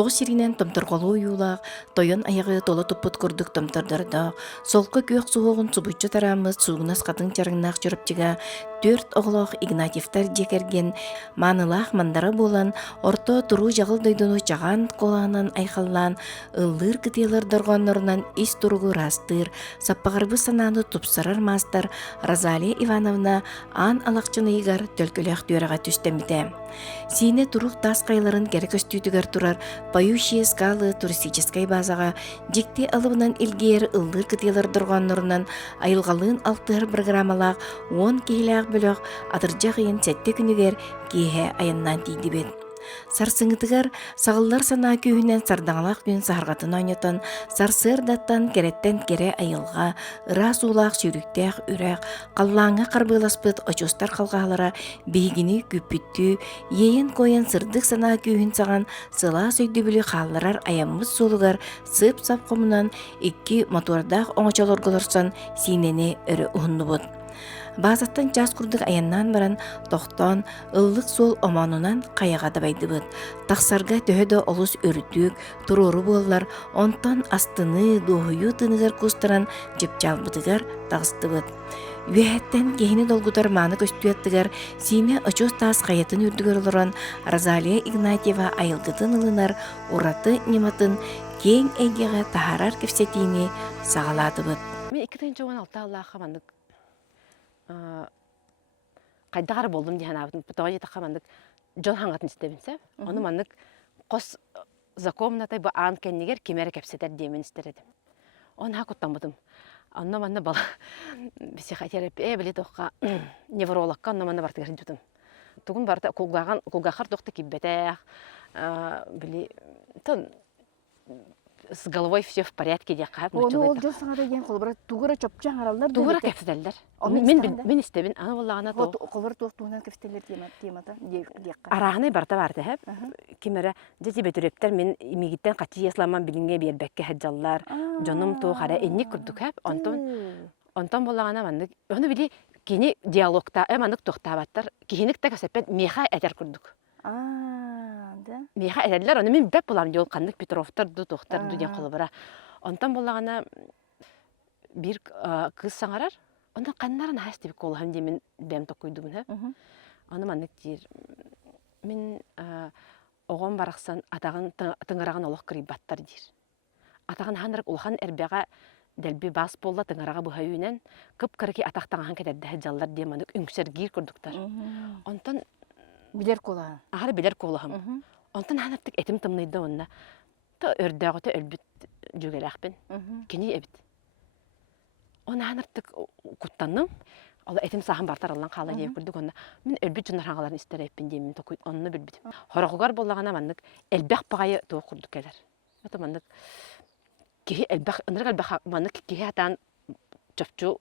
Тоғы сиринен тымтырғолу уюлақ, тойон аяғы толы тұппыт күрдік тымтырдырда, солқы көк суығын субуччу тарамыз суғынас қатын чарыңнақ жүріптіға, 4 оғылық Игнатьевтар жекерген манылақ мандары болан, орто тұру жағыл дойдыну жаған қолағынан айқаллан, ыллыр кытелыр дұрғанларынан ис тұруғы растыр, саппағырбы сананы тұпсырар мастар Розалия Ивановна ан алақчыны игар төлкіліқ дүйраға түстемді. Сине турук тас кайларын керек өстүтүгөр турар поющие скалы туристической базаға жикте алыбынан илгер ылдыр кытылар дурганнорунан айылгалыын алтыр программалаах 10 киһилээх бөлөк атыржа кыйын сетте күнүгер киһэ аяннан тийдибет. Сарсыңытыгар сағыллар сана күйінен сардаңалақ күн сарғатын ойнетон, сарсыр даттан кереттен кере айылға, ыра сулақ сүйріктеқ үрәқ, қаллаңа қарбыласпыт очустар қалғалара бейгіні күппіттүү, ейін қойын сырдық сана күйін саған сыла сөйді білі қалларар аямыз солығар сып-сап қомынан 2 мотордақ оңачалорғылырсан синене өрі ұхынны бұд. Базаттан час курдык аяннан баран тохтон ыллык сол оманунан каяга дабайды быт. Тахсарга төһөдө олус өрүтүк, туруру боллар, онтон астыны дохую тыныгар кустаран жыпчалбытыгар тагысты быт. Үһәттен кехини долгутар маны көстүяттыгар симе очос таас каятын үрдүгөр олорон Розалия Игнатьева айылгытын ылынар ураты нематын кең эйгеге тахарар кефсетини сагалады быт. Мен 2016 Аллаха мандык кайдагар болдум деген абын бутага жете камандык жол хангатын истебинсе оны мандык кос закомнатай бу ан кеннигер кемере кепсетер демен истередим. Он хакуттан будум. Анна манна бала психотерапия билет окка неврологка анна манна бартыгар жутум. Тугун барта кулгахар докта киббете били тон с головой все в порядке деп кап. Оны ол жыл саңа деген колбара тугура чопчаң аралдар. Тугура кепселдер. Мен истебин аны буллагана то. Колбара тугунан кепселдер темата декка. Араганы барта барды хеп. Кимере жети бетүрептер мен имигиттен качы исламан билинге бербекке хаджаллар. Жонум то хара энни курдук хеп. Онтон буллагана мандык. Оны били кини диалогта мандык токтабаттар. Кихиникте касепет меха этер курдук. Да. Меха эдерлер, оны мен бәп булам жол кандык Петровтар ду тохтар ду ден колбара. Онтан буллагана бир кыз саңарар. Ондан каннарын хастып колхам де мен бәм токуйдум хэ. Аны мандык дир. Мен огон бараксан атагын тыңыраган олох кырыбаттар дир. Атагын ханрык улхан эрбега делби бас болла тыңырага бухайүнен кып кырки атактан кетедде жаллар де мандык үңсер гир курдуктар. Онтан Билер кола. Ахар билер колахам. Онтан ханаптык этим тымнайды онна. Та өрдөгөтө өлбүт жүгелакпын. Кини эбит. Оны ханаптык куттанным. Ала этим сахан бартар аллан кала деп күрдүк онна. Мен өлбүт жунарганларын истереппин дейм токуй онны билбит. Хорогугар боллагана мандык элбек багайы тоо курдук келер. Ата мандык ки элбек ындыргал бак мандык ки хатан чөпчү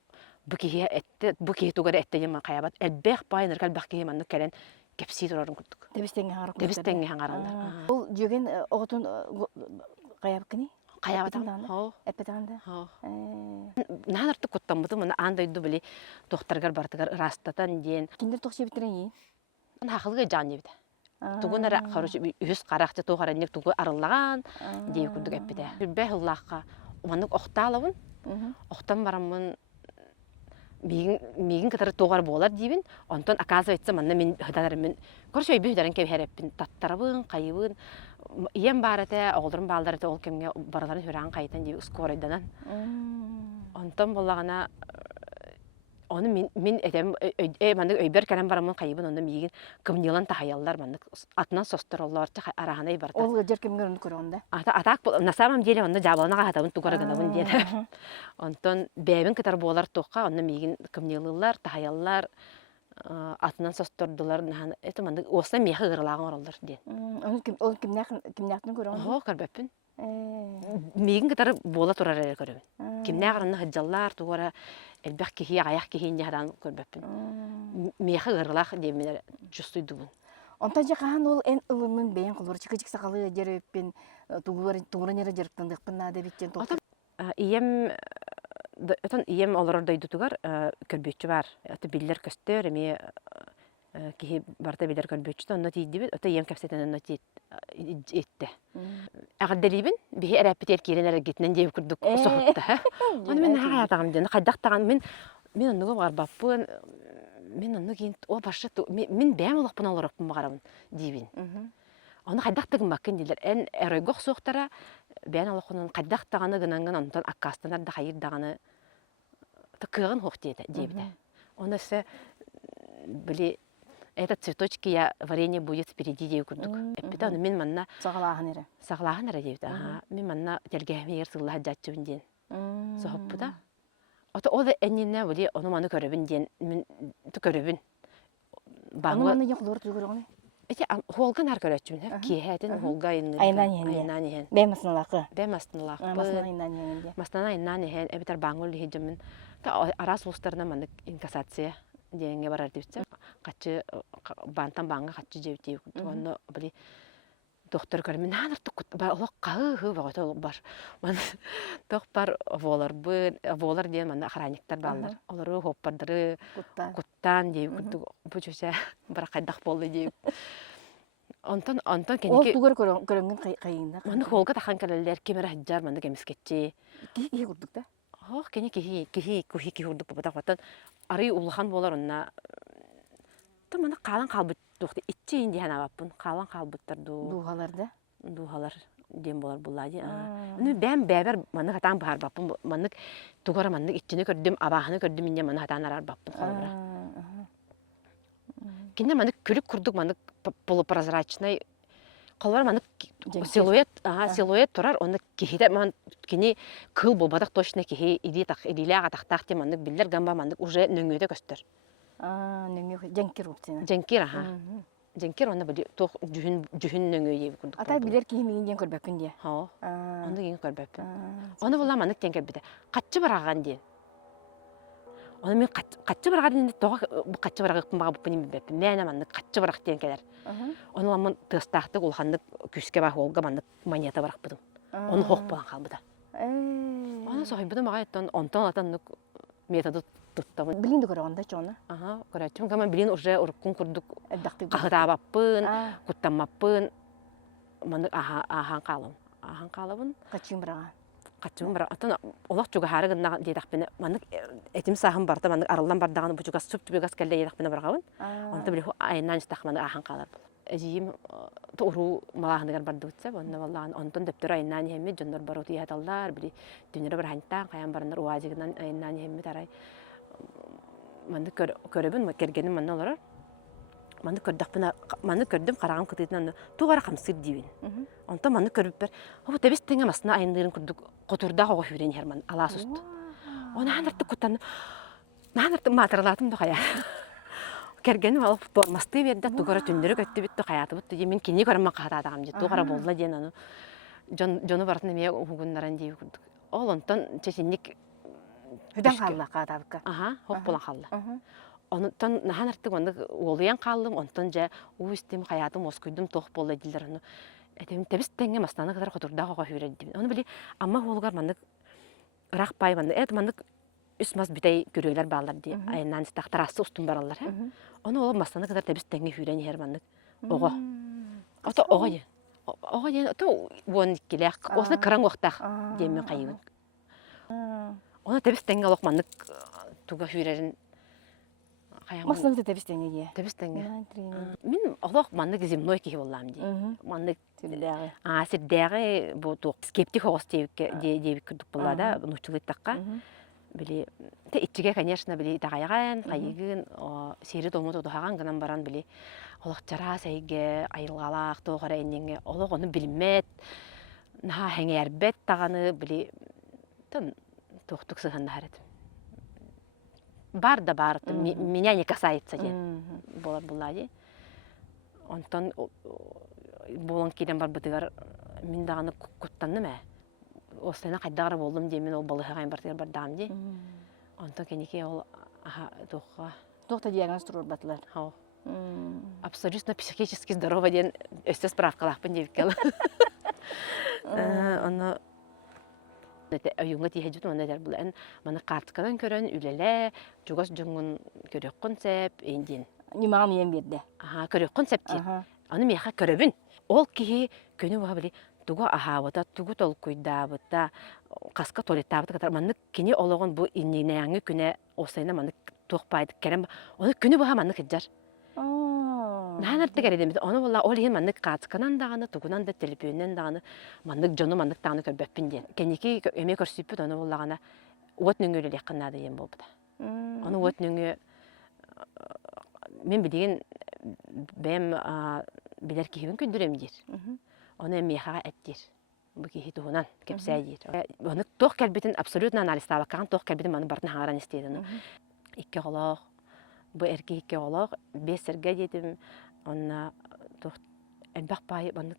бу ки этте бу ки тугар этте яма каябат. Элбек багайы ындыргал бак ки мандык келен кепси турарын курдук. Дебистеңге харак. Дебистеңге хаңаралар. Бул жөген оготун каябкыни? Каябатан. Хо. Эпетаганда. Хо. Нанарты коттан бутум мына андайду били доктаргар бартыгар растатан ден. Киндер токчу битерең. Ана хакылга жан дебит. Тугунара харыч үс каракчы тогаранник тугу арыллаган деп күрдүк эппиде. Бехуллахка мандык окталабын. Октан барамын мигин катары тогар болар дибин. Онтон оказывается манна мен хыдарым көршөй бүйдөрөн кебереппин таттарабын, кайыбын. Ием барата, оголдурун балдарыта ол кемге бараларын хүран кайтан диби скоройданан. Онтон боллагана оны мен этем мандык өйбер келен барамын кайыбын онда мигин кымнылан тахаяллар мандык атынан состороллар араханай барта. Ол жер кемге көрөндө. Атак на самом деле онда жабалына хатабын тугарганабын диде. Онтон бэбин катар болар токка онда мигин кымнылылар тахаяллар атынан состордулар это мандык осна мехи гырлаган оролдор ди. Ол кимнактын көрөндө. Хо карбеппин. Мигин катар бола турар көрөбүн. Кимнагырны хаджаллар тугара элбек ки аяк ки хинде хадан көрбөппүн. Мехи гырлак демелер жустуйдубун. Онтан жакахан ол эн ылынын бейин кылбыр чыгык сакалы жереппин тугуран жерптындыкпын нада биттен ток. Ием олорор дойдутугар көрбөтчү бар. Аты биллер көстөр эми кихи барта билер көрбөчтө онно тийдибит ото ем кепсетен онно тиит этте агадделибин бихи эраппитер кирен эргитнен деп курдук сохотта оны мен хаятагам ден кайдактаган мен оннуга барбаппын мен онну кийин о башы мен бәм олокпун олорокпун багарабын дибин оны кайдактыгын баккын дилер эн эройгох суохтара бән олокунун кайдактаганы гынанган онтон аккастанар да хайырдаганы кыгын хох дебите оны се били этот цветочки я варенье будет впереди деп курдук эппите оны мен манна сагалахан эре дебите мен манна тергемигер сылла жатчыбын ден сохоппута ото ол эннине били оны маны көрөбүн ден мен көрөбүн Баңы эти холган ар көрөчүмүн киһэтин холга айнан Бәмасналақы. бемастынлак мастана айнан хен эбитер баңыл хижемин та арас улустарына маны инкассация дегенге барар дипсе качы бантан баңга качы жебти оны били доктор көрмүн наныртык олок кагы багыта бар ман тохпар волар деген мана охранниктар балдар олары хоппардыры куттан деп бу жөсө бара кайдак болду деп онтон кенеке Ол тугар көрөнгөн кайында. маны холга тахан келелер кемер хаджар маны кемискетчи Ки курдук да. ох кихи хурдук бата хатан ары улхан болар онна та мана калан калбыт дохты итчи инди ханабаппын калан калбыттарду Дугалар да. дем болар буллади ну бәм бәбер маны хатан бар баппын маны тугара маны итчине көрдүм абаханы көрдүм инде маны хатан арар баппын холбра кине маны күлүк курдук маны полупрозрачный колбар маны силуэт турар оны кихиде ман кини кыл болбадак точно кихи идилага тактак те маны биллер гамба маны уже нөңөдө көстөр Нөңө Женкир уптина. Женкир оны били тох жүхүн нөңөй деп курдук. Ата билер ки миңден көрбөкүн дие. Оны кийин көрбөппүн. Оны була маны теңкер бите. Каччы бараган дие. Оны мен каччы бараган дие тога каччы барагын багып буппун беппин. Мен маны каччы барак теңкелер. Оны ламын тыстакты улханды күскө баг олга маны монета барак будум. Оны хок болан калбыда. Оны сойбудум ага аттан онтон атан методу туттамын. Билинди көргөндө чоны. Көрөчүм кама билин уже уркун курдук Эддакты. кагытабаппын, куттамаппын. Маны ахан калыбын. Качым бараган. Качым бар. Атан олак жуга харыгына дейдакпен маны этим сахым барда маны арылдан бардаганы бу жуга сүп түбегас келде дейдакпен баргабын. Онда били айнан стахманы ахан калар. Эжим туру малагыгар бардытса, онда валлаган онтон дептер айнан хемме жоннор бару дияталлар, били дүнөрө бар хантан каян барнар уазыгынан айнан хемме тарай. Маны көрөбүн кергеним маны олар. Маны көрдүм караган кытытынан тугара камсыр дибин. Онтон маны көрүп бер. О тебес теңе масына айындырын курдук котурда кого хүрен херман аласыст. Оны аныртып кутан. Наныртып матырлатым да кая. Кергеним алып масты берди тугара түндөрө көттү битти каятып битти. Мен кини көрөмөн катадагам же тугара болла ден аны. Жону бартын эме угуннаран дейби курдук. Ол онтон чечинник Хүдән калла катабыкка. Хоп була калды. Онтон наханыртып аны олуян калдым, онтон же уустим хаятым оскуйдум тох болла дилдер аны. Этем тебис теңге мастана кадар котурда кого хүрөдүм. Аны били амма холгар маны рак пай маны маны үс мас битей көрөлөр баалар ди. Айнан стактарасы устун баралар. Оны ол мастана кадар тебис теңге хүрөн хер маны. Ого. Ото ого. Ого ден ото вон килек. Осны караң вактак демен кайын. Оны тебис теңге алак маны туга хүрөрүн. Масында тебис теңге дие. Тебис теңге. Мен алак маны земной ки боллам ди. Маны Силдәге. Сирдәге бу тук скептик хос деп күрдүк булада, нучулык такка. Били те ичиге, конечно, били тагайган, кайыгын, сири тому тодаган гынан баран били. Олак жара сайге айылгалак тогара эннеңе, олак оны билмет. На хәңәрбет таганы били тон токтук сыгында харет. Бар да бар, меня не касается де. Болар буллади. Онтон болон киден бар бытыгар мен даганы куттанды ма. Осына кайдагар болдум де мен ол балыгайын бартыр бардам де. Онтон кенеке ол тоққа. Тоқта диагноз турur батлар. Абсолютно психически здорова ден өстө справкалакпын деп кел. Аны Оюңга тиһэжит онда дер булан маны карткадан көрөн үлеле жугас жуңун көрөк концепт эндин Нимаган ем берде. Көрөк концепти. Аны меха көрөбүн. Ол кихи көнү баха били тугу ахабыта, тугу толкуйдабыта, каска толеттабыта катар маннык кини ологон бу иннеаңы күнэ осайна маннык туқпайды керем. Оны күнү баха маннык хиджар. Нанарты кередемиз. Оны болла ол ен маннык кацканан даганы, тугунан да телефоннан даганы, маннык жону маннык таганы көрбөппүн ден. Кеники эме көрсүппүт оны боллагана уот нүңгөлө лекканады ем болбута. Оны уот нүңгө мен билген бем билер кихибин күндүрем дир. Оны мехага эттир. Бу кихи тугунан кепсай дир. Оны тох келбетин абсолютно анализ табаккан тох келбетин маны бартын хаңаран истейдин. Икки голох, бу эрки икки голох, бесерге дедим, онна тох элбак бай маны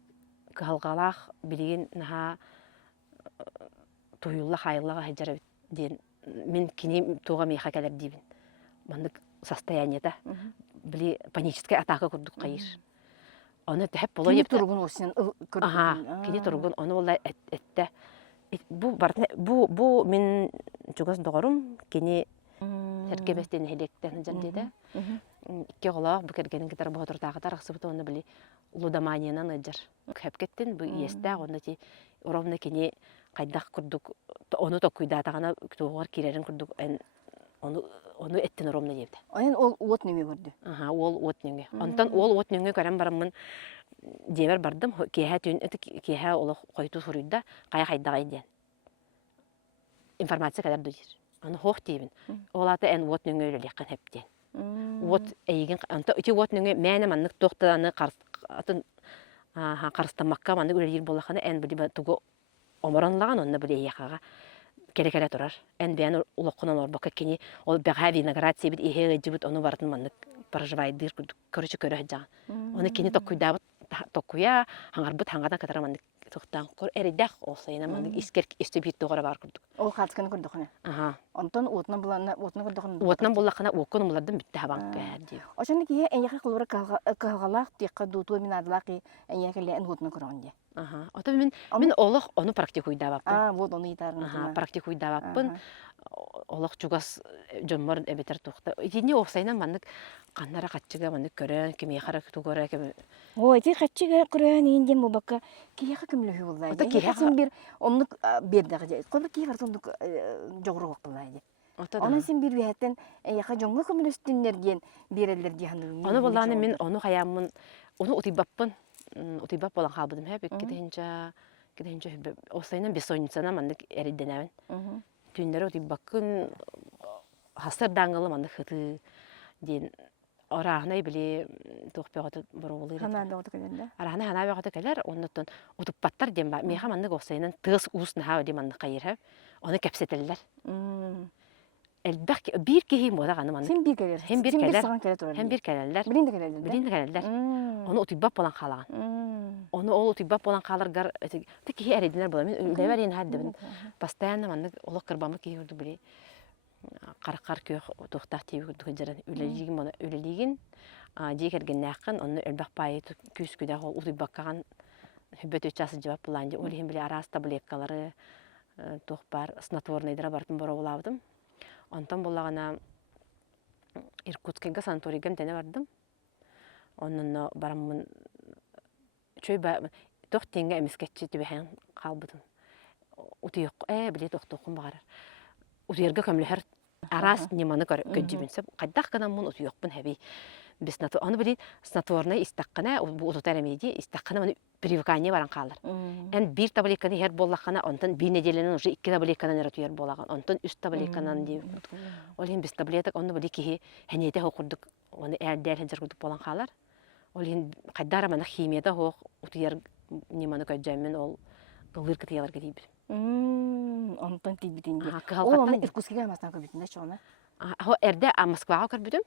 калгалах билген наха туюлла хайыллага хаҗар ден. Мен кини туга меха келер дибин. Маны состояниеда били паническая атака курдук кайыр. Оны тәп боло Кини тургун осен көрдүм. Кини тургун оны болла этте. Бу бартны бу мен жугас догорум кини серкебестен хелектен жандыда. Икки голак бу кергенин кетер бу турдагы рахсыбыты оны били лудоманиянан ыжыр. Кеп кеттин бу иеста оны ти уровна кини кайдак курдук оны токуйдатагана тугар кирерин курдук onu etten oromna jebde. Oyun ol uot nüme gördü. Ol uot nüme. Ondan ol uot nüme gören barımın jeber bardım. Keha tün keha olu koytu suruyda kaya hayda gayden. İnformasyon kadar duyur. Onu hoş diyebin. Olata en uot nüme öyle yakın hepten. Uot eygin anta iki uot nüme mene manlık doktorаны atın karıstamakka manlık öyle yer bolakana en bili tugu omoranlagan onunla bile yakaga. Kere turar. En beğen ulokkunan orbaka kini ol beğa vinogradsiye bit ihe jibut onu bartın manlık parajvaydır körüçü körü hıcan. Onu kini tokkuydabıt tokkuya hangarbıt hangadan katara manlık tohtan kor eridak olsayına manlık iskerk istibit doğru var kurduk. O katkını kurduk ne? Ondan uotna bulanna uotna kurduk ne? Uotna bulakana uokkun bulardan bitti haban verdi. O şanda ki en yakın kullara kahgalak dikkat dutu min adlaki en yakın en uotna kurun diye. Ota min olaq onu praktikuydabapın. Вот onu yitarın. Praktikuydabapın. Olaq jugas jomor ebeter toxta. Yeni oxsaynan manlık qannara qatçıga manlık körön kimi yaxara tugora kimi. O eti qatçıga kurun indem bu bakka ki yakın kimle hullay. Ota ki yakın bir onluk berdağı. Kolda ki var onluk jogru oqlaydı. Onun sen bir vihetten yakın jonga kimle üstünlergen bereller dihanı. Onu bollany min onu hayamın onu utibapın. Utibap bolan qalbıdım hep gidince oxsaynan besoñsana manlık eridenäben. Tünleri utibakın hasır dangılı manlık hıtı den orağına bile toqpağıtı boroluydu. Hanada otu kelende. Arağına hanada otu keler ondan utupattar dem ba. Meha manlık oxsaynan tığız usna ha de manlık qayır hep. Onu kepseteller. Elbak bir kehim oda qanı manlık. Sen bir keler. Hem bir keler. Hem bir kelerler. Bilindi kelerler. Onu utibap bolan qalağan. Onu ol utibap bolan qalırgar teki eredinler bolan. Men leverin hadde ben. Постоянно manlık olaq qırbamlık yurdu bile. Qarqar köy toxtaq teyip gıjaran üleliğin mana üleliğin jekergen naqın onu elbaq payı küsküde ol utibakkan hübbet öçası cevap bulanca ol hem bile aras tabletkalары toxbar snatvornaydra bartın bora olabdım. Ondan bollagana Irkutskega sanatoriyga tene bardım. Onun baramın çöy ba tox tenge emisketçi tübehen qalbıdım. Utuyuq bile toxtoqum bağır. Utuyerga kömlüher aras nimanı göjibinse qaddaq kana mun utuyuqbun hebi. Biz nato onu bile snatvorna istaqqana bu ututaremedi istaqqana mani привыкание баран қалыр. En bir tabletkаны her bollaqana ondan bir nedelenen уже iki tabletkanan eratıyor bollaqan. Ondan üç tabletkanan diye. Olin biz tabletak onu bile ki henete hokurduk. Onu erdel hajar kurduk bolan қалар. Olin qaddara mana химияда hoq utuyar nimаны көҗәмен ol gılır kıtıyalar gidip. Ondan tibitinde. O onu Irkutskega mastan köbitinde şona. Ho erde Moskvaga körbüdüm.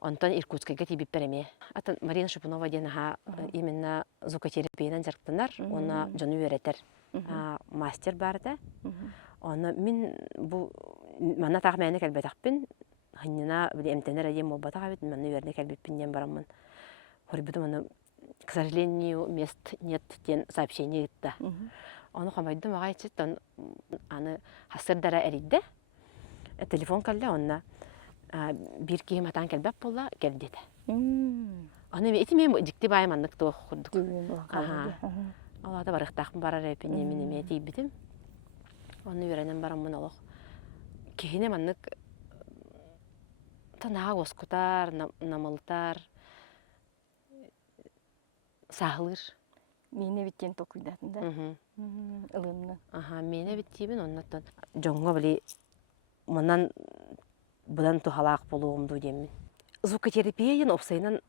Ondan Irkutskega tibip bereme. Atan Marina Шипунова денаha именно звукотерапиядан жарктанар. Оны жону öğreter. Мастер барды. Оны min bu mana taqmany kelbetaqpin. Hannina bir emtener ayem olbata bit meni öğrene kelbepin den baramın. Horbidim onu к сожалению мест нет ден сообщение итте. Оны камайдым ага айтты аны хасырдара эридде. Телефон калла онна бир кийим атан келбеп болла келдете. Аны мен дикти бай маннык тох курдук. Алада барыктакын барар эпине минеме тийбитим. Аны үйренем барамын олох. Кихине маннык танаа оскутар, намылтар, сахылыр. Мене биттен токуйдатын да. Ылымны. Мене биттибин оннаттан. Жоңго били мынан будан тухалаак болуумду демин. Звукотерапиян опсайнан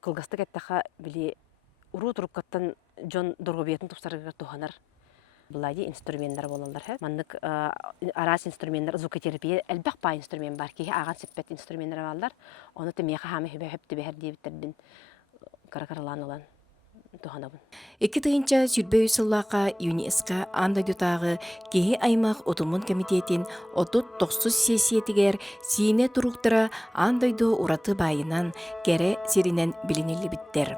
кылгастык эттаха били уру туруккаттан жон доргобиятын тупсарыгар туханар. Булади инструменттер болалар. Маннык арас инструменттер звукотерапия элбак ба инструмент бар ки аган сеппет инструменттер алдар. Оны темеха хамы хепти бехер дебиттердин каракарланылан туханабын. 2 тыгынча сүрбөй сыллака ЮНЕСКО анда дютагы кеһи аймак отумун комитетин отут 9 сессиятигер сине туруктара андайдо ураты байынан кере сиринен билинилли биттер.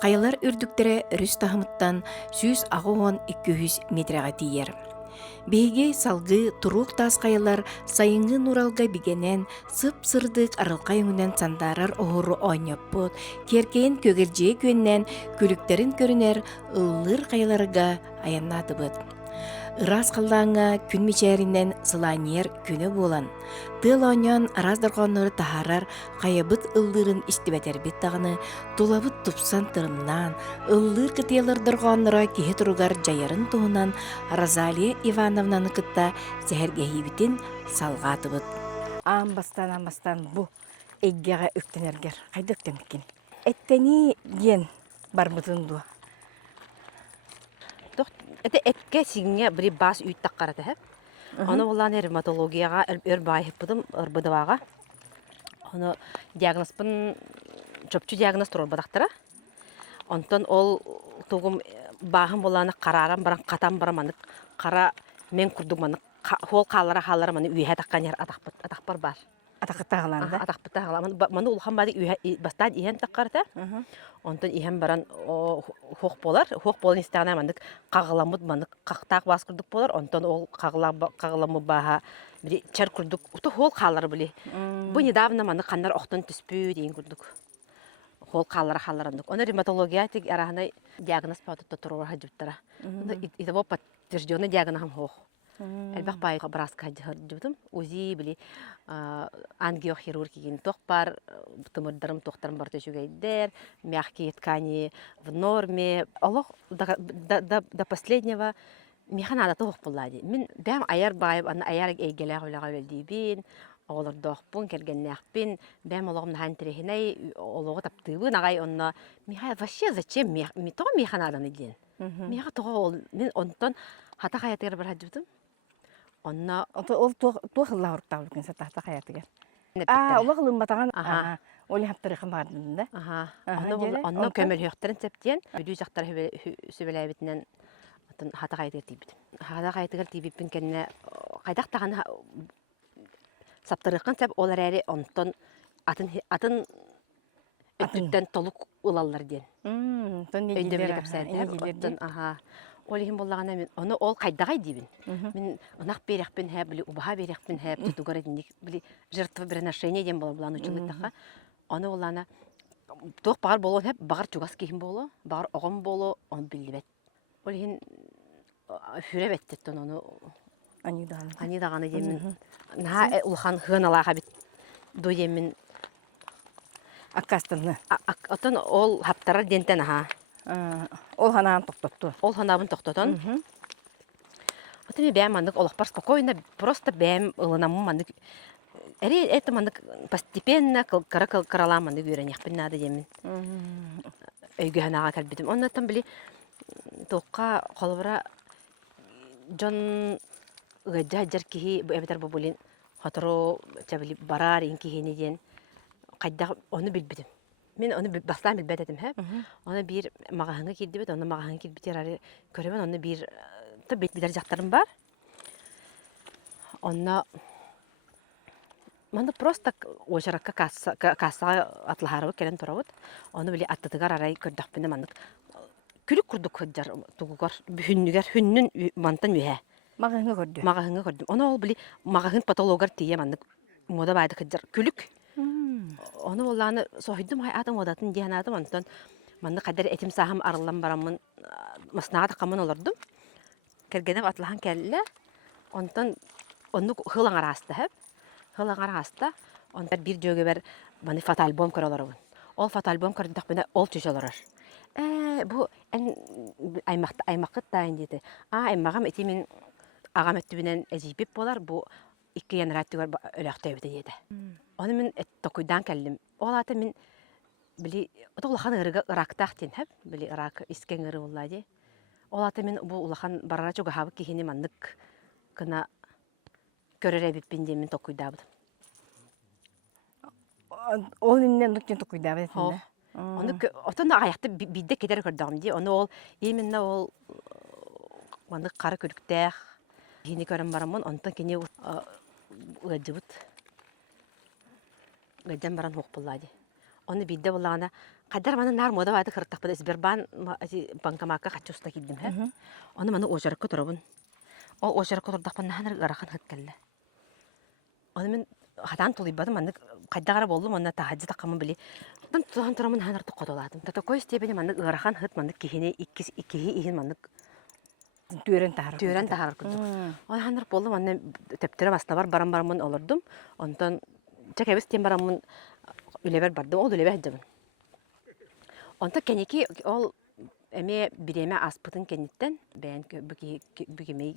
Каялар үрдүктере өрүс тахымыттан сүз агуон 200 метрага тиер. Беге салгы турук тас каялар сайынгы нуралга бигенен сып-сырдык арылкай үңүнен сандарар оору ойноппут, керкейин көгержээ көннен күлүктерин көрүнер ыллыр каяларга аяннатыбыт. Ырас каллаңа күн мичээринен сыланер күнө болан. Тыл оньон араздыргоннору тахарар кайабыт ыллырын истибетербит тагыны тулабыт тупсан тырымнан ыллыр кытыялардыргоннора кихи туругар жаярын туунан Розалия Ивановнаны кытта сехергехибитин салгатыбыт. Амбастан бу эггеге өктенергер. Кайда өктенеккен? Эттени ген барбытын дуа. Это этке сигне бри бас үйт таккарата хэ. Аны улан ревматологияга өр байып будым ырбыдыбага. Аны диагнозпын чөпчү диагноз турор бадактара. Онтон ол тугум баахын боланы карарам баран катам бараманы кара мен курдугманы хол калара халара маны үйе такканер атакпар бар. Атакытагыланда. Атакпытагыла маны улхан бады үйе бастан иен таккарата. Онтон иен баран хох болар. Хох болын истана маны кагыламыт маны кактак бас курдук болар. Онтон ол кагыламы баха бир чар курдук. Уты хол калары били. Бу недавно маны кандар октон түспүү дейин курдук. Хол калары. Оны ревматология тик арахана диагноз патутта туруур хаджуттара. Это вот подтвержденный диагноз хох. Элбах бай браска хаджудум. Узи били ангиохирургиин тохпар, тымырдарым тохтарым бар төшүгейдер, мягкие ткани в норме. Аллах до последнего механада тох буллади. Мен бәм аяр байып, аны аяр эйгелер ойлага белдибин. Олар дохпун келгеннәхпин, бәм олағым нахан терехинай, олығы таптыбын ағай онна. Миха вообще зачем тоға механадан еден? Миха тоға ол, мен онтан хата хаятығыр бір хаджудым. Онна... Ол туғылла ұрттау бүкін сәтті хата хаятығыр. Олы ғылым батаған олы хаптырықын бардын да? Онна көмел хөйіқтерін сәптен, бүлі жақтар сөбеләй бітінен хата хаятығыр дейбітім. Хата хаятығыр дейбітпін кәнне қайдақтаған саптырыққан сәп олар әрі онтон атын өттүттен толук улалар ден. Өйдөмлі кәпсәрдер. Олығын болағана мен, оны ол қайдағай дейбін. Мен ұнақ берекпін әп, ұбаға берекпін әп, тұтуғар едіндік, жертва бірінашение ден болар бұлан ұчылықтаққа. Оны олағана, тоқ бағар болуын әп, бағар чуғас кейін болу, бағар оғым болу, оны білді бәт. Олығын хүрі бәттеттін оны анидағаны демін. Наға ұлған ғын алаға бит ду демін. Аккастанны. Отын ол хаптарар дентен аға. Ол ханағын тоқтотты. Ол ханағын тоқтотын. Отын мен бәм мандық олақпар спокойно, просто бәм ұлынамын мандық. Әрі әті мандық постепенно қарала мандық үйренеқпін нады демін. Өйгі ханаға кәлбетім. Оны аттан білі тоққа қолыбыра жон ғаджар кихи әбетер бұбылин қатыру барар ең кихини ден қайдағы оны білбедім. Мен оны бастан білбедім. Оны бір мағағыңа келді бет, оны мағағыңа келбетер әрі көремен, оны бір білер жақтарым бар. Оны Манда просто ожаракка кассаға атлахарыбы келен тұрауыд. Оны біле аттытығар арай көрдіқпені мандық. Күлік күрдік көджар тұғығар, хүннігер, хүннің мантан үйе. Мағыңы көрдү. Мағаһыңа көрдүм. Оны ол били мағаһын патологар тие маннык мода байды кыджар күлүк. Оны оланы сохиддум хай атым одатын дианатым онтон манны кадер этим сахам арылан барамын маснага такамын олордум. Кергенеп атлахан келле. Онтон онну хылаңар аста хеп. Хылаңар аста онтон бир жөге бер маны фотоальбом көрөлөрүн. Ол фотоальбом көрдүк мене ол түшөлөрөр. Бу аймакыт тайын деди. Аймагам эти мен агам өттүбүнен эжипип болар, бу икки генераттыгар өлөктөбүтө деди. Оны мен токуйдан келдим. Ол ата мен били улахан ырыга ырактак тен хеп, били ырак искен ыры буллади. Ол ата мен бу улахан барара чуга хабы кихини маннык кына көрөрөбүппин демен токуйдабыт. Ол иннен дуктен токуйдабы Ол. этинде. Оны отон аякты бидде кетер көрдөгүм ди. Оны ол именно ол маннык кара көрүктөк кини көрөм барамын, онтон кини ыжыбыт. Гаджан баран хук буллади. Оны бидде буллагана кадар маны нар мода бады кыртак бада Сбербанк банкоматка качуста киддим хэ. Оны маны ожарыкка турабын. Ол ожарыкка турдак бана ханар ырахан хыткалла. Оны мен хатан тулайбадым, маны кайдагара болдум, оны тахаджы такамын били. Тан туган турамын ханар туккодоладым. Та такой степени маны ырахан хыт маны кихине икки ихин маны Түрен тахар. Түрен тахар курдук. Оны ханар болдум, аны тептере бастабар барам олордум. Онтон чакебес тем барамын үлебер бардым, ол үлебер жабын. Онтон кенеки ол эме биреме аспытын кенеттен бән бүгемей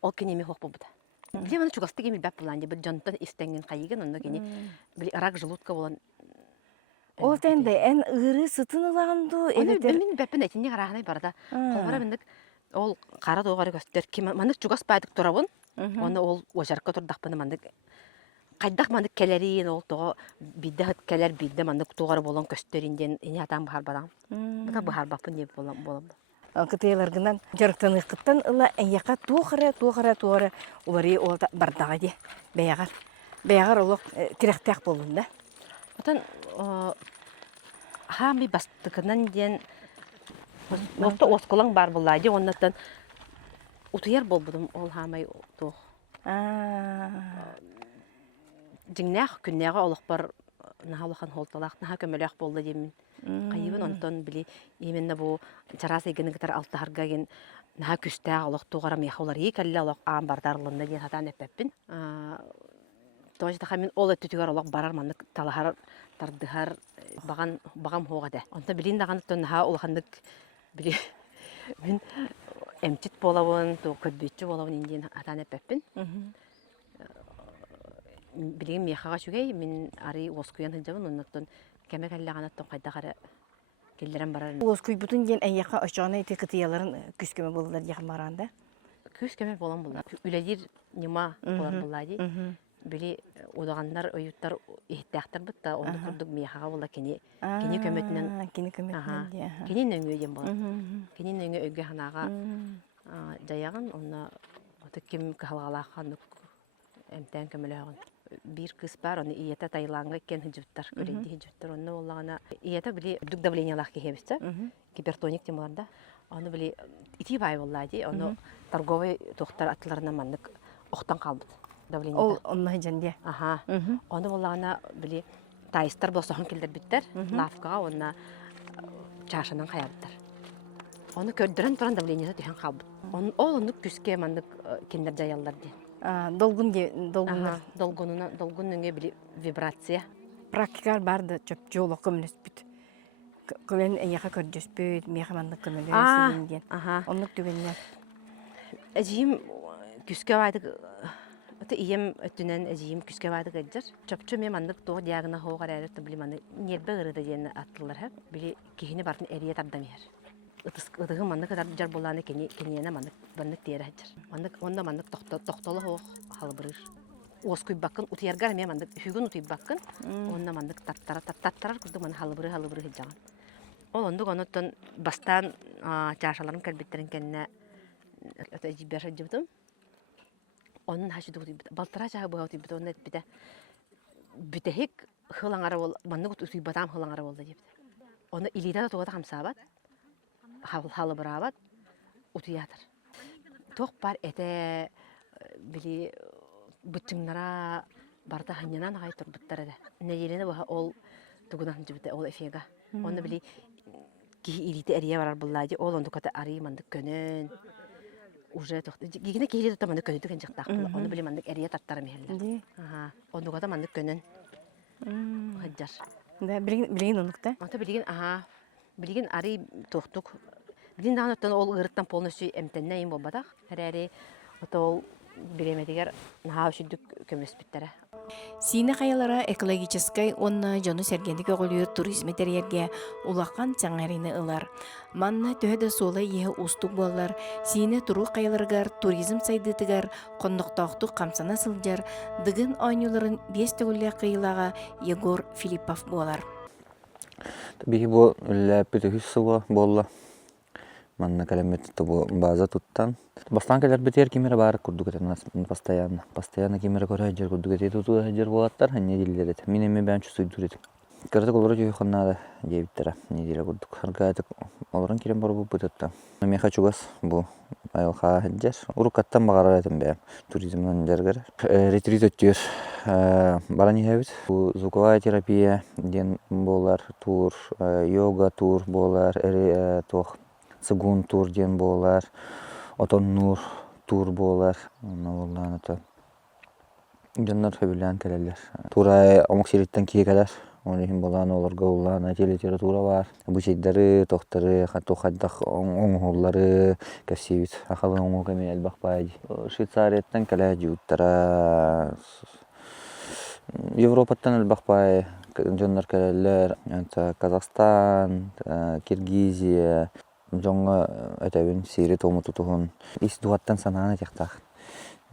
ол кенеме хок болбуда. Били маны чугасты кемил бәп булан бир жонтон истенген кайыгын онда кени били рак желудка болан. Ол тенде эн ыры сытын ылаганду элетер. Мен бәппен этинне караханай барда. Колбара мендик ол кара доогары көстөр ким маны чугас байдык турабын. Оны ол ожарка турдакпын мандык. Кайдак мандык келерин ол тоо бидде хат келер бидде мандык тугары болон көстөрүнден эни атам бар барам. Бата бахар бапын деп болом. Кытыйларгынан жарыктан ыкыттан ыла эяка туохара улары ол бардага ди. Бәягар олок тиректак болдун да. Отан хами бастыкынан ден нокто осколаң бар буллайды, оннан утуяр болбудум ол хамай туох. Диңнах күннәгә олық бар нахалахан холталак, наха көмөлөк болду демин. Кайыбын онтон били именно бу чарас эгени гитар алтыгарга ген наха күстә олық тугара мехолар икәлле олық ам бардарлында ден хатан эппин. Тожда хамин ол өттүгөр олық барар мандык талахар тардыхар багам хогада. Онтон билин даган наха улахандык били мен эмчит болабын, то көбүчү болабын инден хатан эппин. Билигин мехага чүгей, мен ари оскуян хыджабын, оннаттон кемек әлләғанаттон қайдағары келдерен барар. Оскуй бутун ден әйяқа ашағына ете кытыяларын күскеме болдылар яқын баранда? Күскеме болан болар. Үләдер нема болан болады. Били одағандар, ойыттар ехттәқтар бұтта, оны күрдік мехага болар кені көмөтінен. Кені көмөтінен де. Кені нөңі өйден болар. Кені нөңі өйге ханаға жаяғын, онна кем кахалғалаққа әмтән көмөлөғын. Bir kız var, onu iyete Tayland'a ken hıcıvtlar, göreydi hıcıvtlar. Onu olağına iyete bile düdük davlenyalar ki hepsi, hipertonik temalarda. Onu bile iti bay vallahi, onu торговый doktor atlarına mandık oktan kaldı davlenya. O onunla hıcan diye. Aha. Onu olağına bile tayistar boşan kilder bitter, lafka ona çarşıdan kayardılar. Onu kördüren turan davlenyası tühen kaldı. Onu küske mandık kinder jayallar diye. Dolgununa bile vibrasiya. Praktikar bardı çöp jolu kömülüs büt. Kölen eyağa körcüs büt, mehamanlık kömülüs diyen. Onluk dübenler. Ejim küske vaydık. Ata iyem ötünen ejim küske vaydık ejir. Çöpçü mehamanlık doğu diyagına hoğar erip bile manı nerbe ırıda diyen atlılar hep. Bile kihini barın eriye tabdamıyar. Itığı mandık kadar jar bolanı keniyene mandık diğer hacır. Onda mandık toxtalı hoğ halıbırır. Oskuy bakın utuyargar me mandık hügün utuy bakın. Onda mandık tattarar kurduk manı halıbırı hıcağın. Onduk onutun bastan çarşaların kalbitlerin kendine öteci bir şey cıbıdım. Onun haşıdı utuy bita. Baltara çağı buğa utuy bita. Onda bita. Bütehik hılanara ol. Mandık utuy batam hılanara oldu cıbıdı. Onda ilida da tuğada hamsabat. Halıbırabat. Utuyadır. Тох бар эте били бутчыңнара барда ханянан агай турбуттар эде. Неделене баха ол тугунан жибите ол эфега. Оны били ки ирите эрия барар буллади ол онду ката ари мандык көнөн уже тох гигине кири тота мандык көнөтү кен жактак була. Оны били мандык эрия таттар мехеллер. Ага. Онду ката мандык көнөн. Хаджар. Да, билген онукта. Ата билген ага. Билген ари тохтук. Билген даган ол ырыттан полностью эмтенне им болбадак. Хәрәри ата ол биремедигер наха үшүдүк көмөспүттер. Сине каялара экологическай онна жону сергендик оголур туризм терьерге улаккан чаңарыны ылар. Манна төһөдө солай ие устук боллар. Сине туру каяларгар туризм сайдытыгар кондуктоктук камсана сылжар дыгын ойнуларын 5 төгүлле кыйлага Егор Филиппов болар. Таbii bu läpi hüssüva bolla. Manna kalamet bu baza tuttan. Bastan kadar biter kimere bar kurduk etmez постоянно. Постоянно kimere kora hacer kurduk etti tutu hacer boğatlar hani diller et. Minemi ben şu suydur et. Karada kolları joy xonada jebittere. Ne dile kurduk. Hargaytık оларын kirem бар bu butetta. Men хочу gaz bu ayolga hacer. Urukattan bagara etim be. Turizmden jargar. Retreat ötüyor. Barani hevit. Bu звуковая терапия den bolar tur, yoga tur bolar, toh Sıgun tur den bolar, oton nur tur bolar. Ona bollan ata. Jannar febilen kelerler. Turay amok şeritten kiye kadar. Onu hem bolan olur gaulan, literatura var. Bu şeyleri, tohtarı, hatta haddak onholları kasivit. Akılın ongu kemin elbak baydi. Şvitsariyetten keler juttara. Европаттан elbak bay. Jannar kelerler. Kazakistan, Kirgiziya. Jonga etebin siri tomu tutuhun. İs duattan sanana tektak.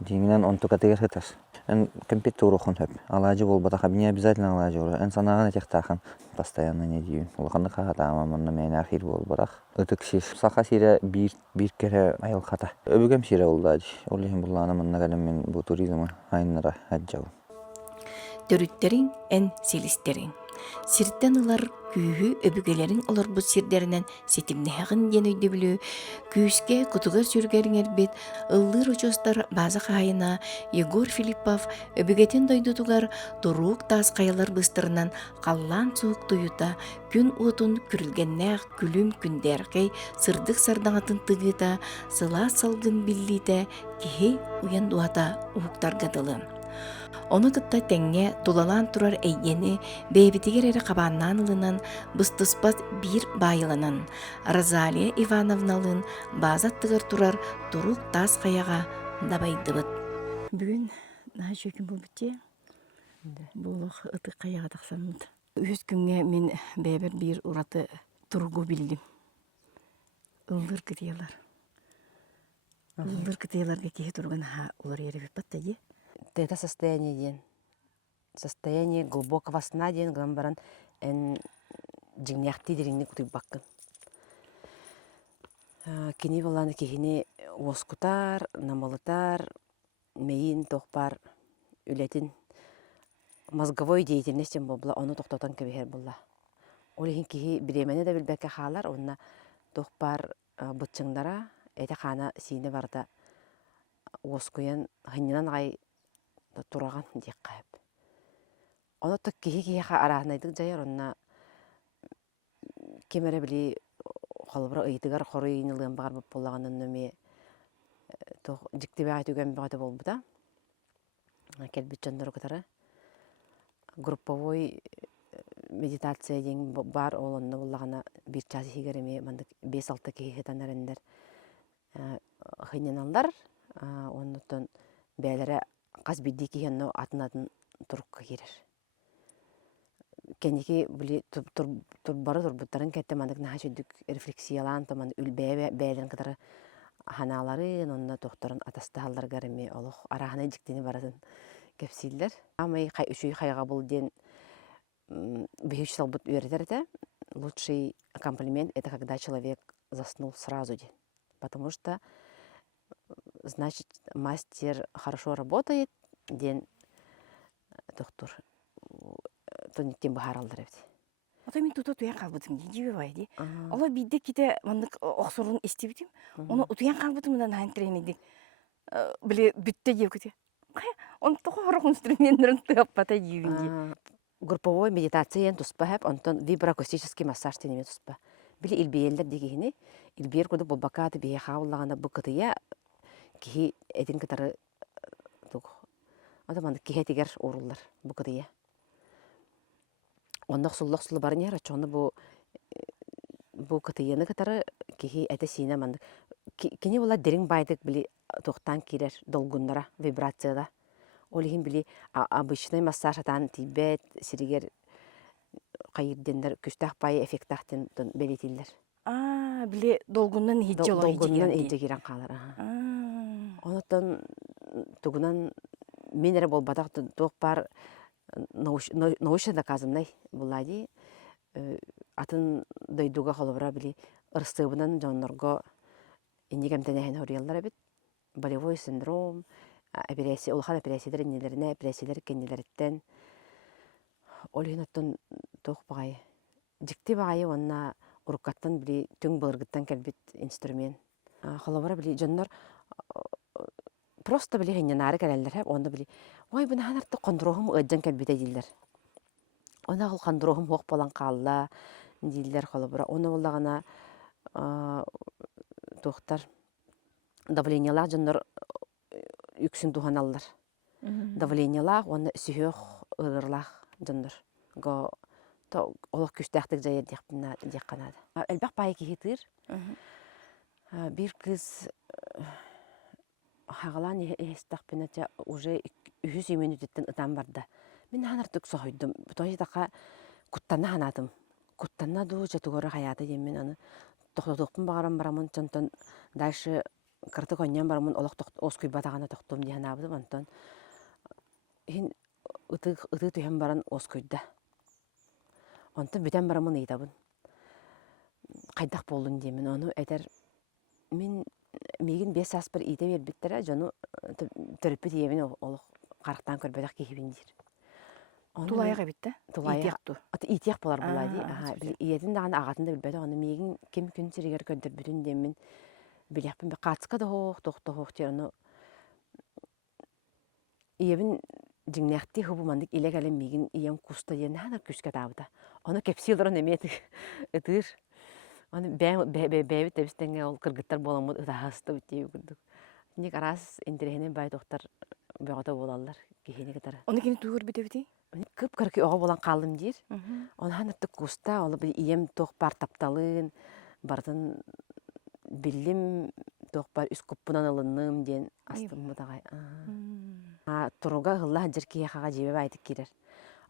Dinginen ontu kategor hitar. En компьютер ухун hep. Alacı bol bata не обязательно alacı olur. En sanana tektakan постоянно ne diyeyim. Ulaqanı qahat ama manna men ahir bol barak. Ötük şir. Saqa sire bir kere ayıl qata. Öbügem sire oldadı. Olihim bullana manna galim men bu turizma haynara hajjaw. Төрүттерин эн селистерин. Сирттен ылар күйү өбүгелерин олар бу сирдеринен сетимнехин ден өйдө билүү, күүске кутугар сүргериңер бит, ыллыр учустар база кайына Егор Филиппов өбүгетин дойдутугар турук тас каялар быстырынан каллан суук туюта, күн отун күрүлгеннех күлүм күндеркей сырдык сардаңатын тыгыта, сыла салгын биллите, кихи уян дуата уктарга дылы. Onu kıtta tenge tulalan turar eyyeni, beybitigер eri qabannan ılынан, bıstıspat bir bayılanan, Розалия Ивановналын bazat turar turuk tas kayaga dabaydıbıt. Бүгін наһа шөкім бұл бітте. Бұл ыты қаяға тақсамыд. Үз күнге мен бәбір бір ураты тұргу білдім. Улдыр кытыялар. Улдыр кытыяларға кеге тұрған олар ері біп батта де. Это состояние ден. Состояние глубокого сна ден гламбаран эн жигняхти деринни кутук баккын. Кини баланы кихини оскутар, намалытар, мейин тохпар, үлетин мозговой деятельностен болбла, оны тохтотан кебехер болла. Олихин кихи биремене да билбекке халар, онна тохпар бутчыңдара, эте хана сине барда оскуян хыннан ай тураган дик кайып. Оны ток кихи арахнайдык жайар, онна кемере били холбра ыйтыгар хорыйнылыгын багар боп боллаганын нөме тох жиктебе айтуган багаты болбута. Келбит жондар кытары групповой медитация ден бар олонны боллагана бир час хигереме мандык 5-6 кихи танарендер хыйнаналар, оннотон бәлере каз бидди кихенно атынатын турукка кирер. Кеники били турбары турбуттарын кетте мандык нахашүдүк рефлексиялан таман үлбәбе бәлен кытары ханалары онна тохторун атастааллар гареме олох арахана жиктени баратын кепсиллер. Амай кай үшүй хайга бул ден бихич салбут үйрәтәрдә. Лучший комплимент это когда человек заснул сразу ден. Потому что значит мастер хорошо работает ден доктор тонтен бахар алдырып. Ото мен тута туян қалбытым жибе байды. Ола бидде ките мандык оксорун истибитим. Оны утуян қалбытымдан хан тренинг биле бүтте жеп кете. Он тоқо хорох инструменттерин таппата жибинди. Групповой медитация туспа онтон виброакустический массаж тенеме туспа. Били илбиеллер дегени, илбиер куду болбакаты бие хауллагана букытыя ки эдин кытары тук. Ада манда ки хетигер уруллар букытыя. Онда суллак сулы барыня рачоны бу кытыяны кытары ки эте сине манда. Кини була дерин байдык били тоқтан кирер долгуннара вибрацияда. Олихин били обычный массаж атан тибет сиригер кайырдендер күстах пай эффектахтен белетиллер. Биле долгуннан хидже олар Долгуннан хидже кирен калар. Онотон тугунан менере болбадак тоқ бар научно доказанный булади атын дойдуга холобра били ырстыбынан жоннорго инегемтенехен хорияллар бит. Болевой синдром, операция, улхан операциялар иннелеріне, операциялар кеннелерттен. Олинаттан тоқ бағайы. Жікті бағайы онна ұрыққаттан білі түң бұлырғыттан кәлбет инструмент. Холовара білі жоннар просто білі хенненары кәрәлілер, онда білі, ой, бұны ханарты қондырухым өджен кәлбет әділдер. Она қыл қондырухым хоқ болан қалла дейділер холовара. Оны олағана тоқтар давлениялар жоннар үксін туханаллар. Давлениялар, оны сүйеқ ығырлақ жоннар. Го олық күштәқтік жайыр дек қанады. Әлбәқ байы кейтір. Bir kız hağalan ehestaq penatja уже 100 minutitten ıtan barda. Мен ханартык соойдум. Той тақа куттанна ханадым. Куттанна ду жатугора hayata yemin аны тоқтотуқпын бағарам барамын чонтон дальше кыртык оннян барамын олық оскуй батағана тоқтум диян абдым антон. Хин ыты түйен баран оскуйда. Онтон бітен барамын ыйтабын. Қайдақ болдun деймін оны әдер мен меген 5 сас бір үйде бербеттері жону түріппі деймін олық қарықтан көрбедақ кейбіндер. Тулаяға бітті? Итияқту. Итияқ болар болады. Иетін даған ағатында білбеді. Оны меген кем күн сірегер көндір бүтін деймін. Білеқпін бі қатысқа да хоқ дер. Оны иебін жіңнәқті хұбымандық илек әлем меген ием құста дейін ханар күшке табыда. Оны кепсилдырын еметік ұтыр. Оны бәйбіт дәбістенге ол кыргыттар боламыд ұтағасты өттей көрдік. Нек арас интерехінен бай тоқтар бәғата болалар кейіне кетары. Оны кені туғыр бітебіті? Кып кырки оға болан қалым дейір. Оны ханыртық құста, олы бір ием тоқ бар тапталын, бардың білім тоқ бар үс күппынан ылынным ден астым мұдағай. Тұруға ғылла жіркеге қаға жебе байтық керер.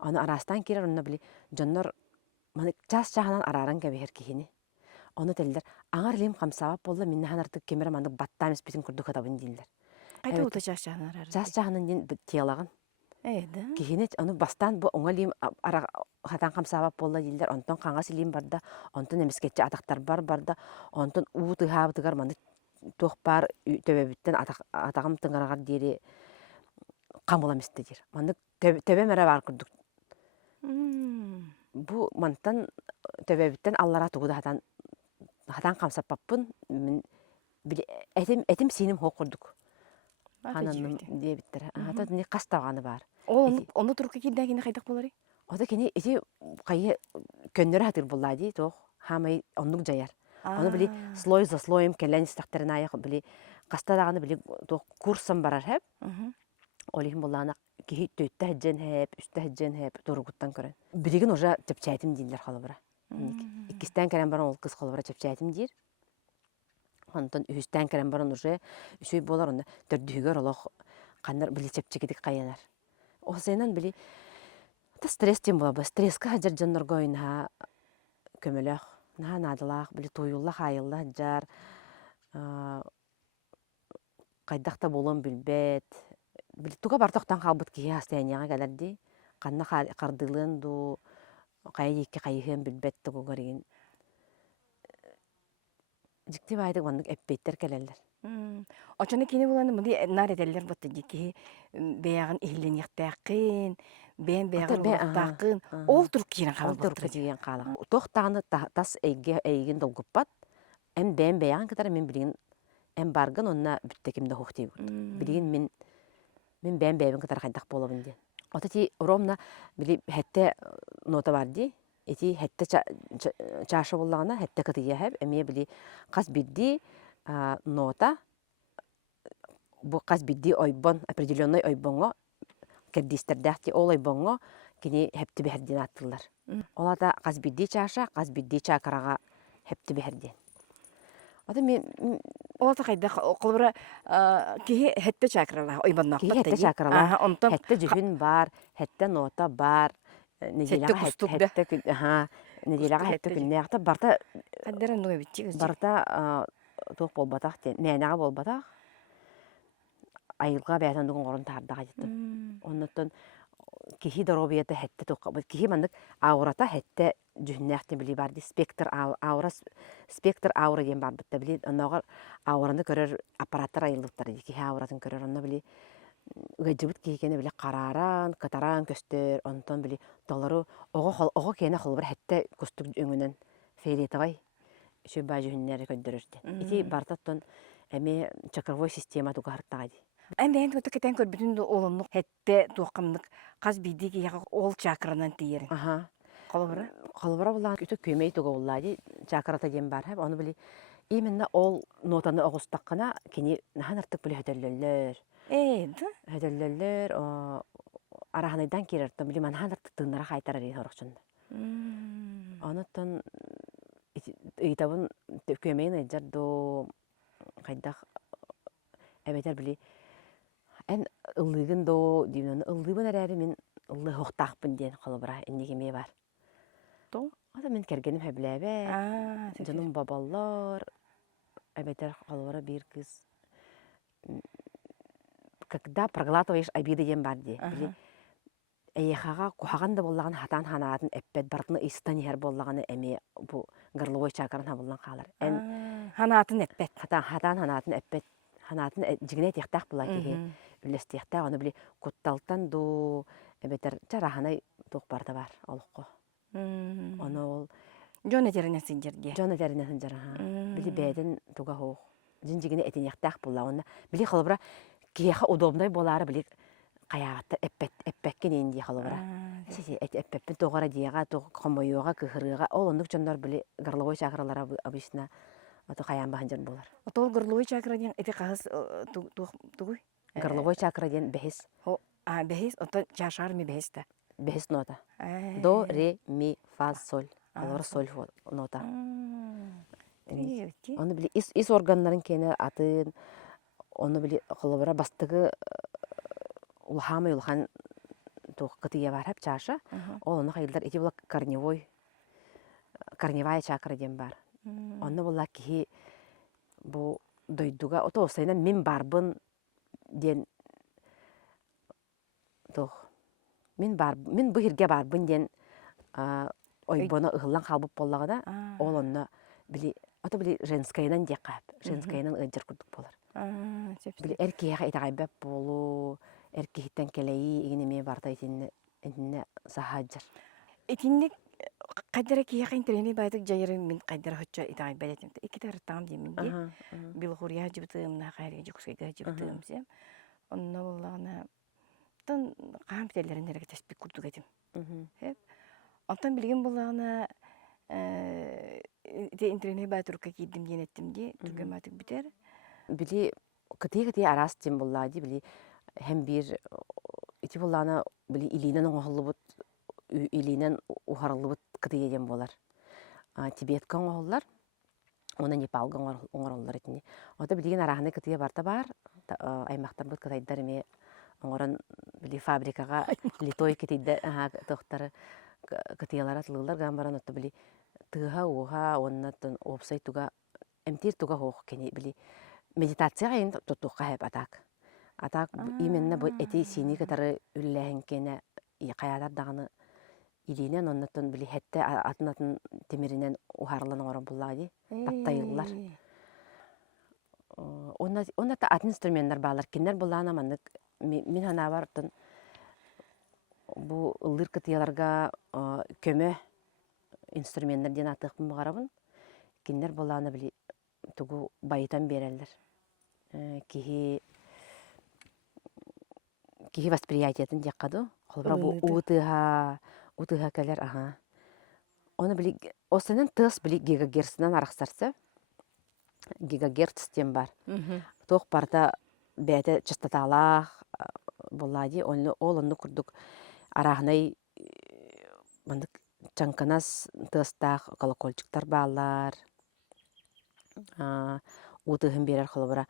Оны арастан керер, онына білі жоннор час жағынан араран кәбегер кейіне. Оны тәлдер, аңар лем қамсабап болды, мен ханыртық кемері мандық баттамыз бетін күрді қытабын дейілдер. Қайта ота час жағынан араран? Час жағынан ден теялағын. Кейіне оны бастан бұл оңа лем хатан қамсабап болды дейілдер. Онтон қаңғасы лем барда, онтон әмескетчі атақтар барда, онтон уыты хабытығар мандық тоқ бар төбебіттен атағым тыңғарағар дейірі қамыламесті дейір. Мандық төбе мәрі бар күрдік. Бұл мандықтан төбебіттен аллара тұғыды хатан қамсаппаппын, әтім сенім хоқ күрдік. Хананным дебиттер. Ата не қастағаны бар. Оны тұрқы келдәгені қайдақ болары? Ода кені эти қайы көннері хатыр болады, тоқ хамай онлық жаяр. Оны білі слой за слоем кәлән істақтарына аяқ білі қастағаны білі тоқ курсым барар хәп. Олихин болағына кейі төйтті әджен хәп, үсті әджен хәп, тұрғыттан көрін. Білігін ұжа чәпчәйтім дейілер қалы бұра. Иккістен кәрен баран ол қыз қалы бұра чәпчәйтім дейір. Онтон үстен кәрен баран уже үсүй болар, онда төрдігер олық қандар білі чепчекедік қайянар. Осайынан білі стресс тем бола, стрессқа жар жаннарға ойынға көмелек, надылақ, білі тойыллақ, айыллақ жар, қайдақта болуын білбет. Білі туға бар тоқтан қалбыт кейі астайынияға кәлерді, қанна қардылын ду, қайы екке қайығын білбетті көгерген. Жікті байды ғандық әппейттер кәлелер. Очаны кені боланы мұнды нар әдәлер бұтты деке бәяғын ихілін яқтақын, бен бегер бе, улактакын ага. ол турук кирен Ол калбыттыр. турка жиген қала. Тоқтаны тас әйген долгуппат. Әм бән бәян кітара мен білген әм барган онна бүттекімді хоқтей бұд. Білген мен бән бәйбін кітара қайдақ болабын ден. Ота ти ромна били хәтте нота бар ди. Эти хәтте чаша боллағына хәтте кытыя хэб. Әме били қас бидди нота бу қас бидди ойбон, определенный ойбонго кәрдистердәхти ол ойбонго кини хәпті бәхерден аттылар. Олата қас бидди чаша, қас бидди чакараға хәпті бәхерден. Ота мен Олата кайда кылбыра кихи хетте чакрала ойбаннак кии хәтте чакаралар. Хәтте жүхін бар, хәтте нота бар. Неделяға хәтте күннәғті барта каддерен нуга битчи барта тоқ болбатақ ден, мәнәға болбатақ айылға бәйтан дуғын орын тардаға жеттім. Оннаттан кихи доробияты хәтте тоққа бұл. Кихи мандық аурата хәтте жүхіннәғті білі барды. Спектр аура ден бар бұтта білі. Оннағар ауранды көрер аппараттар айылдықтар. Кихи ауратын көрер. Онна білі үгәджібіт кейкені білі қараран, катаран көстер. Онтан білі долары оғы кені қолбыр хәтте көстік өңінен фейлетавай. Шөбба жүхіннәрі көндірірді. Ити бартаттан әме чакровой система туғарттағайды. Әмбәйін туғыты кетен көрбітін олымлық хетте туақымлық қаз бейді кейяға ол чакранан тейерін. Қолыбыра? Қолыбыра болған күті көмей туға олайды. Чакрата дем бар. Оны білі именно ол нотаны оғыстаққына кені нахан артық білі хөтеллелер. Хөтеллелер араханайдан керерді. Білі манахан артық тыңнара қайтарар ең орықшында. Онытын ыйтабын көмейін айджар до қайдақ әбетер білі ән ыллығын до деймін. Ыллығын әрәрі мен ыллығы хоқтақпын ден қолыбыра әннекеме бар. Ода мен кәргенім әбіләбе, жаным бабалар, әбетер қолыбыра бір кыз. Когда проглатываешь обиды ден бар де. Әйеқаға құхағанда боллағын хатан ханатын әппет бартыны истан ер боллағаны әме бұл ғырлығой чакарын хабылан қалар. Ханатын әппет. Хатан ханатын әппет. Ханатын жігіне тектақ бұла кеге. Үлес тектақ. Оны білі құтталтан ду әбетер жараханай тоқ барда бар олыққо. Оны ол... Жон әтерінесін жерге. Жон әтерінесін жараха. Білі бәдін туға хоқ. Жын жігіне әтен ектақ бұла. Оны білі қолыбыра кеға удобной болары білі қаяғатты әппәккен енді қалыбыра. Әппәппен тоғара дейіға, қомойуға, күхіріға. Ол ондық жондар білі ғырлығой чакыралар абысына қаян бағын жон болар. Отол ғырлығой чакыра ден әте қағыз тұғой? Ғырлығой чакыра ден бәхес. Бәхес? Ота чашар ми бәхес та? Бәхес нота. До, ре, ми, фа, соль. Алар соль нота. Оны білі ис органларын кені атын, оны білі қалыбыра бастығы улхамай улхан тух кытыя бар хап чаша. Ол оны хайылдар эти була корневая чакра дем бар. Онны була ки бу дойдуга ото осайна мен барбын ден тух. Мен бу хирге барбын ден ойбоно ыгыллан халбып боллагада ол онны били ото били женскайнан декап. Женскайнан ыджыр курдук болар. Били эркеге итагайбап болу эркехиттен келейи игинеме барта итинне сахаджар. Итинник кайдара кияка интернет байтык жайырын мен кайдара хочча итагай балетим. Iki тараттам деймин де. Билхурия жибтым, хайры жуксайга жибтым сем. Онна боллагана тан компьютерлерин эрге теспик курдук этим. Антан билген боллагана интернет байтырка кийдим денеттим де, түргөматык битер. Били кыты арас тем боллади били hem bir iti bolana bili ilinen oğulubut ilinen uharılubut kıtıyeyen bolar. Tibetkan oğullar ona Nepalgan oğullar etini. O da bildiğin arahını kıtıya barda var. Aymaqtan bud kıtaydılar eme oğuran bili fabrikaga litoy kıtıydı tohtarı kıtıyalara atılırlar. Gambaran otta bili tıha oğa onunla opsay tuga emtir tuga hoğ keni bili meditasiya ayın tutuqa hep atak. Атак именно бу эти сини катары үлләһенкене каятар даганы илинен оннотон били хетте атынатын темиринен ухарлан орон буллади таптайыллар. Онната ат инструменттер балар кинер буллана мандык мен хана бартын бу ыллыр кытыяларга көмө инструменттер ден атыкпын багарабын. Киндер боланы били тугу байытан берелер. Кихи восприятиятын жаккаду. Холбара бу утыга келер, ага. Оны били осынын тыс били гигагерцнан араксарса, гигагерц тем бар. Тох барда бәте частоталах боллади, ол онны курдук арахнай мандык чанканас тыстах колокольчиктар баллар. Утыгын берер холбара.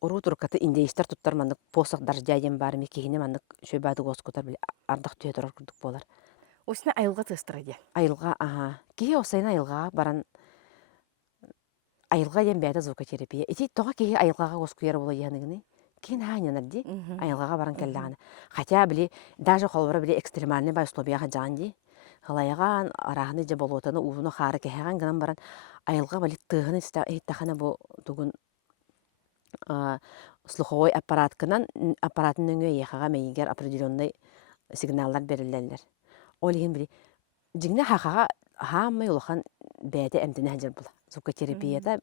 Уру туркаты индейстер туттар мандык посох даржайын бар мекихине мандык шөбады госкутар били ардак түйөтөр курдук болар. Осына айылға тыстырады. Айылга, ага. Кихи осайын айылга баран айылга ем бәді звукотерапия. Ити тоға кихи айылгага госкуяр боло яныгыны. Кин ханянар ди, айылгага баран келлағаны. Хотя били, даже холбара били экстремальный бай условияға жан ди. Халайган арахны же болотаны уыны хары кехеган гынан баран айылга били тыгыны истахана бу тугун слуховой аппаратын өңө ехага мейгер определенный сигналдар берилелер. Ол еген били жигне хахага хамы улахан бәді әмдіне хәжер була. Звукотерапияда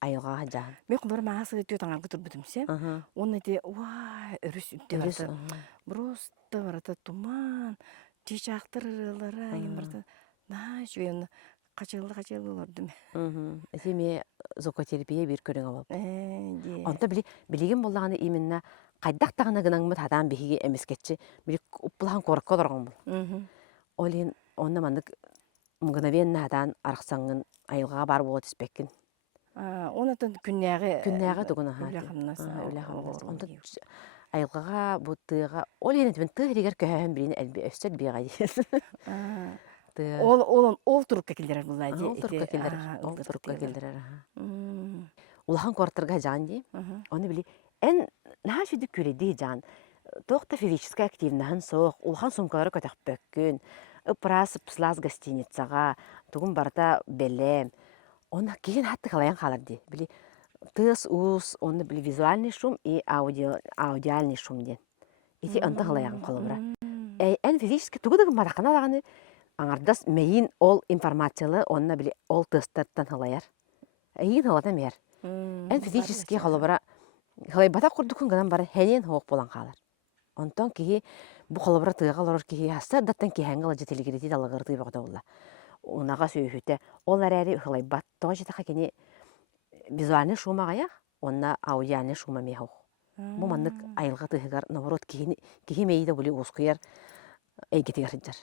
айылга жан. Мен құлбар маға сығы түйет аңар күтір бүтімсе, оны де, уай, өріс үтте барты. Просто бараты туман, чечақтырылары, еген барты, на, жүйені қачылы көрдім. Эсеме звукотерапия бир көрің алып. Онта билеген болағаны именно қайдақ тағына гынаңмы тадан бихиге әмескетші, били ұппылаған қорыққа дұрған бұл. Олин онна мандык мгновенно тадан арқсаңын айылға бар болу түспеккін. Онатын күннәғы тугуна ха. Үләхамнас. Онта айылғаға бұттыға олин етмен тыгригер көһәһен бірін әлбі өстер бейға дейін. Ол тұрыққа келдерер бұл әде. Ол тұрыққа келдерер. Улахан қорттырға жан дей. Оны білі, ән наға жүйді көреді жан. Тоқта физическая активнаһын соқ, улахан сумкалары көтәк бөккін, ыпырас пыслас гостиницаға, туғын барда бәлем. Оны кейін хатты қалайын қалар дей. Білі, тыс, уыз, оны білі визуальный шум и аудиальный шум ден. Ити ынты қалайын қалыбыра. Ән физически туғыдығы марақына дағаны аңардас мейін ол информациялы, онына білі ол тыстарттан қалайар. Әйін қалады мәр. Ән физически қалыбыра, қалай бата құрдықын ғынан бары хәнен хоқ болан қалар. Онтан кеге бұ қалыбыра тыға лорор кеге хасса даттан кехәңгіла жетелігіреті далығыр тый бағда олла. Онаға сөйхіті. Ол әрәрі қалай баттыға жетіға кені визуальный шумаға яқ, онына аудиальный шума ме хоқ. Бұ мандық айылға тығығар, наоборот, кеге мейді бұлі осқияр әйгетігер жар.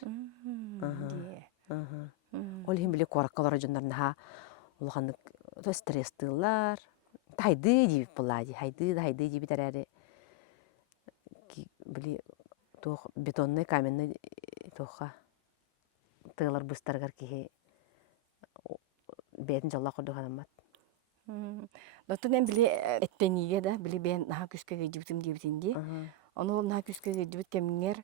Ол хем біле қораққалары жондарына олғандық стресстылар. Хайды дейіп бұлады, хайды дейіп әрәрі. Біле бетонный, каменный тоққа тығылар бұстарғар кеге бәтін жалла құрды қанамат. Доттан ән біле әттенеге да, біле бән наға күскеге жібітім дебітінде. Оны ол наға күскеге жібіт кәміңер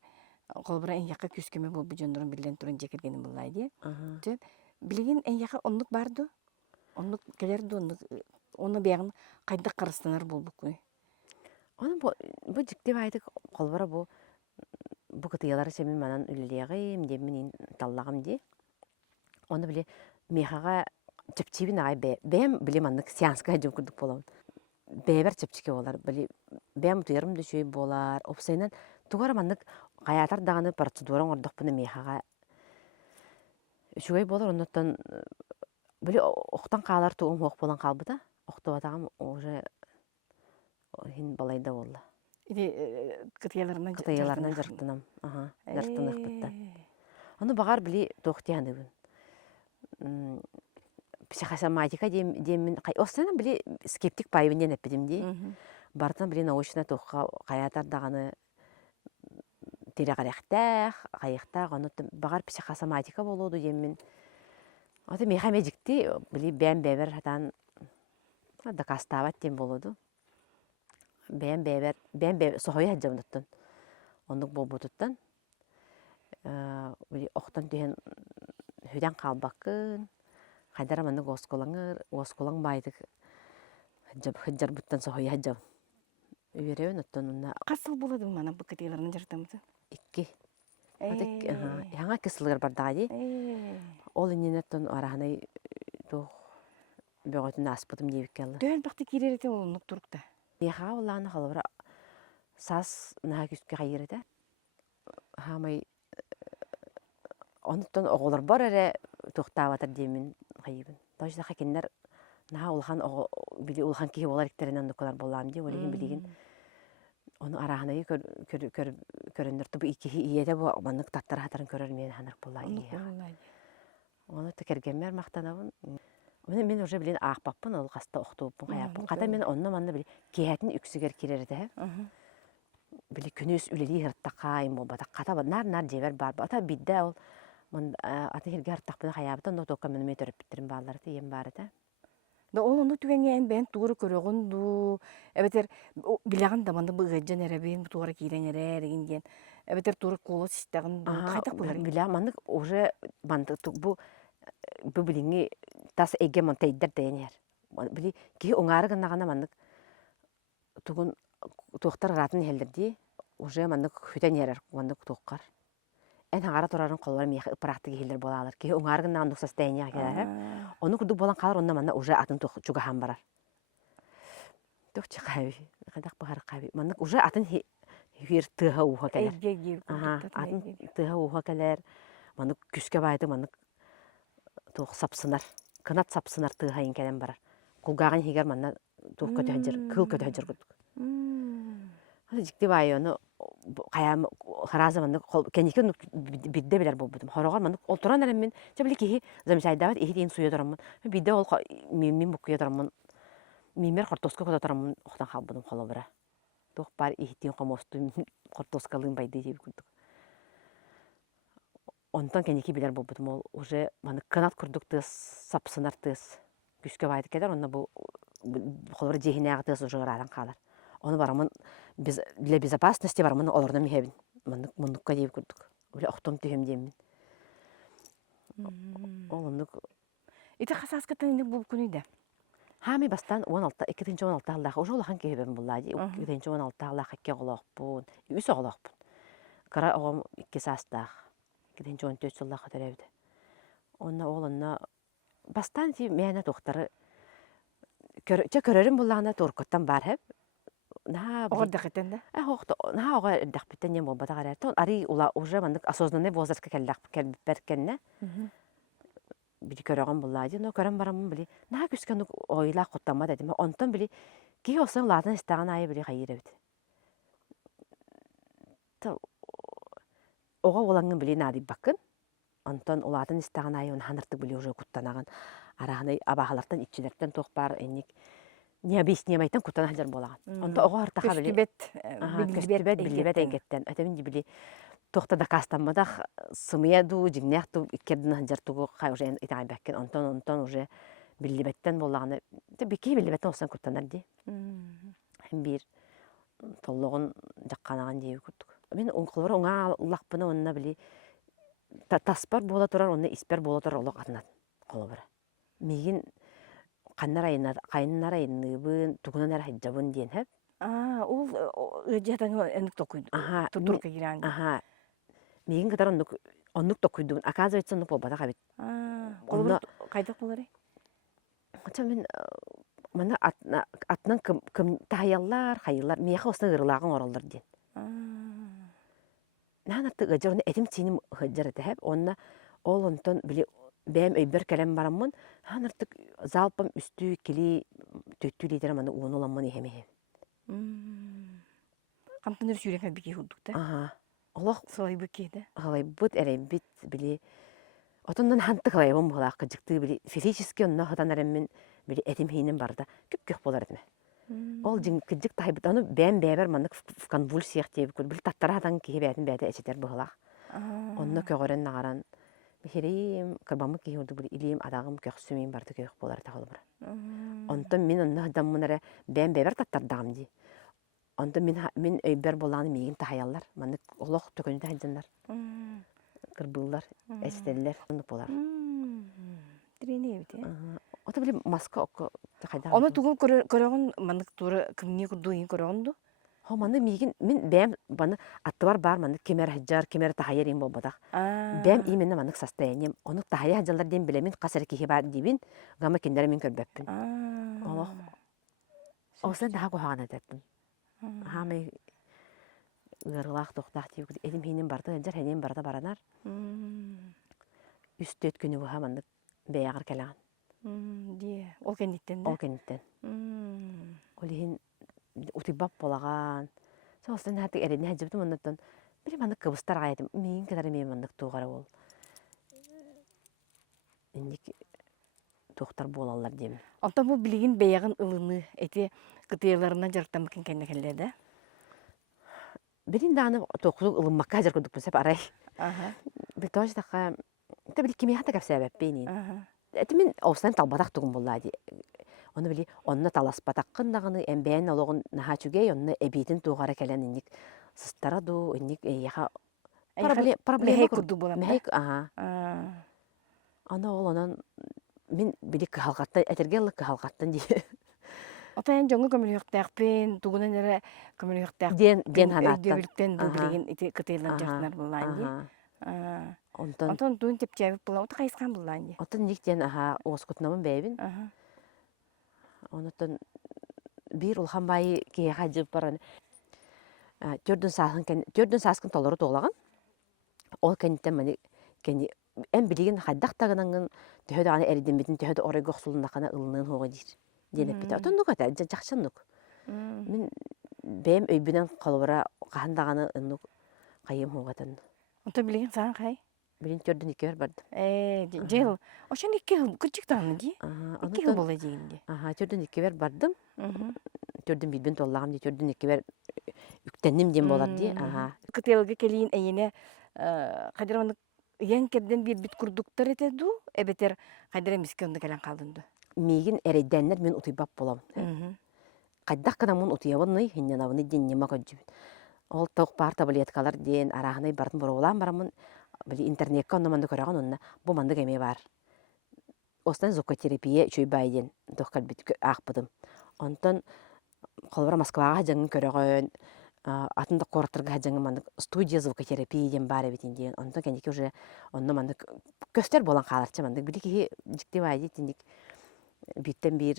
қолбыра ән яққа күскеме бұл бұжындырын білден тұрын жекергенім бұлайды. Білеген ән яққа онлық барды? Онлық келерді, оны бәғін қайдақ қарыстанар бұл бұқы? Оны бұл жіктеп айтық қолбыра бұл кытыялары сәмін манан үлілеғім, демін таллағым де. Оны біле мехаға чепчебін ағай бәм біле маннық сеансқа әдім күрдік болауын. Бәбір чепчеке олар, бәм тұйырым дөшөй болар. Опсайынан туғар маннық қаятар дағаны процедуран ордық бұны мехаға үшігай болар. Оннаттан біле оқтан қалар туғым оқ болан қалбы да. Оқты батағым уже хин балайда олла. Кытыяларынан жырттынам. Жырттынық бұттан. Оны бағар біле тоқтияны бүгін. Психосоматика демін, осынан біле скептик пайбынден әппедімде. Бартан біле научна тоққа қаятардағаны тереғаряқтақ, қайықтақ, оны бағар психосоматика болуды демін. Оты меха медикті біле бән-бәбір хатан дакастават дем болуды. Бән-бәбір соғой әджамдаттын. Ондық бол бұтыттан. Оқтан түйен хүден қалбақын. Қайдара маны ғосколаң байдық хыджар бұттан соғой әджам. Үйерен оттонуна Қасыл болады мана бұл категорияларын жартамызы. икки. Яңа кысылгар бардагы. Ол инненеттен араханай то бөгөтүн аспытым дейбик келди. Дөн бақты керерете олынық тұрықта. Яха уланы халыбыра сас наha күскө кайырыда. Хамай онуттан оголор бар эре туктабатыр деймин кайыбын. Тожда хакеннер наha улхан били улхан ки болар иктеринен доколар болам ди олеген билигин. Onu arahanayi körünür tubu iki iyede bu manık tattara hatırın körür men hanar bulayı. Onu tekergemmer maktanabın. Men уже билен ақпаппын ол қаста оқтууппын қаяппын. Қата мен онны манны били киятин үксігер керерді. Били күнөс үлели хырттаққа им болбата. Қата нар жебер бар. Ата бидде ол аты хирге хырттақпын қаяпты. Но тоққа мен төріп бітірін баларды ем бары да. Да ол onu tüvenge en ben tuğru körüğün du. Ebeter bilağın damanda bu gecen ereben bu tuğra kiren erer gen. Ebeter tuğru kolos istağın du. Kaytak bular. Bilağın mandık уже mandık bu bilingi tas ege montaydır dener. Bili ki onarı gana mandık tuğun tuğtar ratın heldirdi. Уже mandık hüten yerer mandık tuğkar. En hara turarın kolları miyah ıpıraktı heldir bolalar ki onarı gana mandık sastaynya gelir. Onu kurdu bolan kalır onunla mandık уже atın çuga ham barar. Tuğ çıkayı. Kadak bahar kabi. Mandık уже atın hir tıha uha gelir. Atın tıha uha gelir. Mandık küske baydı mandık tuğ sapsınar. Kınat sapsınar tıha in gelen barar. Kulgağın higer manna tuğ kötü hıncır. Kıl kötü hıncır kurduk. Hadi ciddi bayı onu kayam haraza mandık kendiki bidde biler bulbudum. Horogar mandık olturan eremin. Çabili ki zamisay davet ihi deyin suya duramın. Bidde ol mimim bukuya duramın. Mimir kortoska koda duramın. Oxtan halbudum xolo bira. Tuğ bar ihi deyin qomostu kortoskalığın baydı deyip kurduk. Ondan kendiki biler bulbudum ol. Уже mandık kanat kurduk tığız sapsınar tığız. Güske baydı keder. Onda bu xolları cehine tığız уже gıradan kalır. Onu baramın для безопасности baramın olurdan mihebin. Mundukka deyip kurduk. Öyle oxtum tühüm deyimin. Olunduk. Ite xasaskatan indi bu kunuyda. Hami bastan 16 2-16 Allah уже olağan keheben bulladı. 2-16 Allah hakke olaqpun. Üs olaqpun. Kara oğum 2 sastaq. 2-14 Allah xatarabdı. Onna oğlunna bastan ti mena doktoru körörüm bullağına torkottan bar hep. Oğur daqetten de? Naha oğa daqbitten yem olbata qarar. Ton ari ula уже mandık осознанный возрастка kelberkenne. Bili köröğün bulladı. No körön baramın bili. Naha küskenuk oyla quttanma dedim. Ondan bili ki olsan ladın istağın ayı bili xayır evdi. Oğa olağın bili nadi bakın. Ondan oladın istağın ayı onu hanırtı bili уже quttanağın. Arağını abahalardan içilerden toqbar ennik. Ne объяснимайтын кутан хажар болаган. Онда ого артаха били. Көстүбет билибет энгеттен. Өтөмүн били тохта да кастаммадах сымыя ду жигнях ду иккердин хажар тугу кайжен итаан беккен. Онтон уже билибеттен болаганы. Бики билибеттен осан кутанар ди. Бир толлогун жакканаган дейби курдук. Мен онкулар оңа лакпыны онна били таспар бола турар, онна испер бола турар олок атынат. Колобара. Мигин Kayınlara yınlıbın, tuğunan hicabın diyen hep. Ol öceden enlik dokuydu. Turka giren. Megen kadar onluk dokuydu. Akaza etsen onluk bolbada kabit. Kolumuz kaydak buları? Çamen mana atnan kım tahayallar, hayırlar. Miyaqa osna gırlağın orallar diyen. Nahan atı gıcır, onu etim çiğnim hıcır eti hep. Onna ol ondan bili benim öybür kelem baramın. Han artık zalpam üstü kili töttü lider ama onu olamman ihemeyim. Kamtanır süreme bir hudukta. Allah salay bu kedi. Halay but bit bili. Otundan hantık halayım hala kıcıktı bili. Fiziki onunla hatan eremin bili etim hinin barda. Küp bolar etme. Ol jing kıcık taybıt onu ben beber manık konvulsiyak diye bir bil tattara hatan ki betin bete eçeter bu hala. Onunla köğören nağaran. Hirim karbamı ki hurdu bili ilim adağım köksümün barda kök bolar ta holbur. Ondan min onunla damınara ben beber tattardağım di. Ondan min öber bolanı migin tahayallar. Manık Allah tökönde hajjanlar. Kırbıllar, esteller onu bolar. Direne evde. O da bili maska oku. Onu tuğum köröğün manık tuğra kımniye kurduğun köröğündü. Хоманы мигин мен бәм баны аттыбар бар маны кемер хаджар кемер тахайыр ин болбадак. Бәм именно манык состоянием. Оны тахайы хаджалар ден билемин касыр кихи бар дибин. Гама киндер мен көрбөппүн. Олох. Осан daha кохана таттым. Хамы ырылах тохтах тип эдим хинен барды хаджар хенен барда баранар. Үстөт күнү бу хаманды бәягыр калаган. Дие. Ол кенниттен да. Ол кенниттен. Олихин утибап болаган. Соостан хаты эридин хаджыбытым оннотон бир мандык кыбыстар гайдым. Мин кадары мен мандык тугара бол. Инник тохтар болалар дем. Онта бу билигин бэягын ылыны эти кытыяларына жартам кен кеннекелле да. Бирин даны тохтук ылыммакка хажар көрдүк бусап арай. Ага. Бир тож така та бир кими хата капсабап бейнин. Ага. Эти мен овсан талбатак тугун боллади. Оны били онна таласпатаккын дагыны эмбен ологун нахачугей онна эбитин тугара келен инник сыстара ду инник яха проблема курду болам. Мехик ага. Ана ол онан мен билик халкатта этергел халкаттан ди. Отайын жоңы көмөлүктәкпен, тугунан эре көмөлүктәк. Ден ханаттан. Дөбүлүктен бу билигин эти кытыялар жартнар булланди. Онтон туун тепчебик була, ота кайскан булланди. Отон никтен ага оскутнамын бэбин. Онотон бир улхан бай кие хажып баран. Төрдүн саскын толору толаган. Ол кенттен мани кени эм билигин хаддактагынан төһөдө аны эридин битин төһөдө орой гохсулунакана ылынын хога дир. Денеп бит. Отон нуга да жакшанук. Мен бэм өйбүнөн колбара кахандаганы ынук кайым хогатын. Онто билигин саан кай? Билин төрдүн икер барды. Жел. Ошон 2 жыл кычыктаны ди. 2 жыл боло дегенде. Ага, төрдүн икер бардым. Төрдүн билбин толлагам ди, төрдүн икер үктенним дем болар ди. Ага. Кытыялга келин эйине кадырамын ян керден бир бит курдуктар этеду, эбетер кадыра мискенде келен калдынды. Мигин эрейденнер мен утуйбап болам. Кайдак кана мун утуябыны, хиннен абыны ден нема көджүбүн. Ол тоқ бар таблеткалар ден арахынай бардым боролам барамын. Били интернетке оннаманды көрөгөн онна бу мандык эме бар. Остан зокотерапия чөй байден тохкал бит акпыдым. Онтон колбара Москвага жаңы көрөгөн атында кортырга жаңы мандык студия звукотерапия ден бар битин ден. Онтон кендики уже онна мандык көстөр болан каларча мандык били жикти байди тиндик биттен бир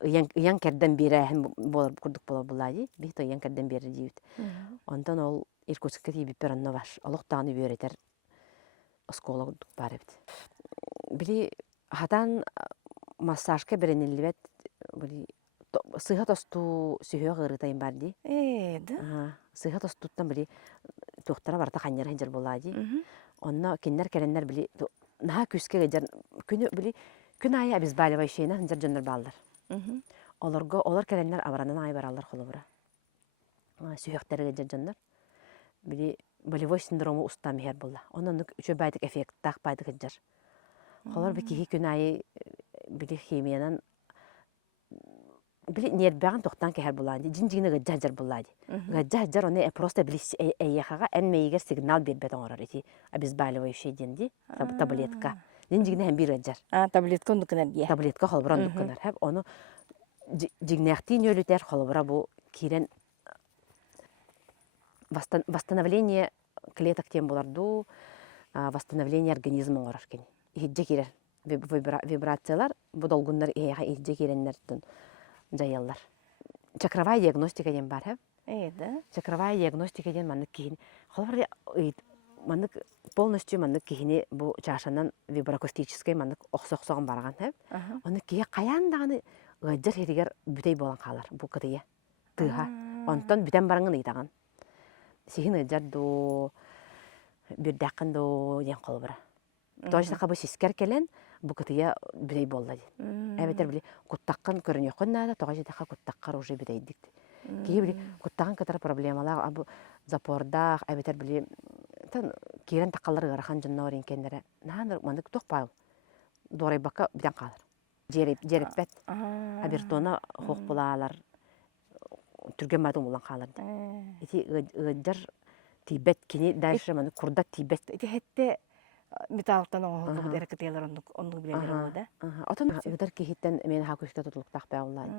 ян керден бире болор курдук болор булади. Бит ян керден бире дибит. Онтон ол Иркутскка тибип беранна баш. Олуктаны үйрөтер осколог бар бит. Били хатан массажка беренилбет били сыга тосту сүйө гырытайын барди. Да. Сыга тостуттан били доктора барта каньяр хенжер булади. Онна киндер кереннер били наха күскө гежер күнү били күн айы обезболивающий шейна хенжер жоннор балдар. Олар кереннер абаранан ай баралар холобура. Сүйөктер гежер жоннор. Били болевой синдрому уста мехер болла. Онон үчө байдык эффект так байдык гежер. Холор бики күн айы били химиянан били нербаган токтан кехер буллади. Жинжигине гажар буллади. Гажар оны просто били эйяхага энмейгер сигнал бербет оңорор эти обезболивающий денди таблетка. Жинжигине хем бир гажар. Таблетка ондукунар ди. Таблетка холбуран дукунар. Хеп оны жигнехтин өлүтер холбура бу кирен восстановление клеток тем буларду, восстановление организма оңорор кен. Ихиджи кирер вибрациялар бу долгуннар эйяха ихиджи киреннерден жайаллар. Чакровая диагностика ден бар, хеп? Да. Чакровая диагностика ден мандык кихин. Холбура мандык полностью мандык кихини бу чашанан виброакустический мандык оксоксогон барган, хеп? Оны кие каяндаганы гажар херигер бүтей болан калар бу кытыя. Тыга. Онтон бүтен бараңын ыйтаган. Сихин гажар ду бирдакын ду ден колбура. Тоже така бу сискер келен бу кытыя бүтей болду. Эбетер били куттаккан көрүнөкөн нада тоже така куттаккар уже бүтейдик. Кие били куттаган катар проблемалар абу запорда эбетер били тан кирен такалар гарахан жоннор инкендере. Наныр мандык токпал. Дорай бака бүтен калар. Жереппет. Абертона хок булалар. Түрген мадың болан қаларды. Эти гыджар тибет кини дальше маны курда тибет. Эти хетте металлтан оңолук эркетелер ондук билелер да. Отон гыдар кихиттен мен хакүшкө тутулуктак баулай.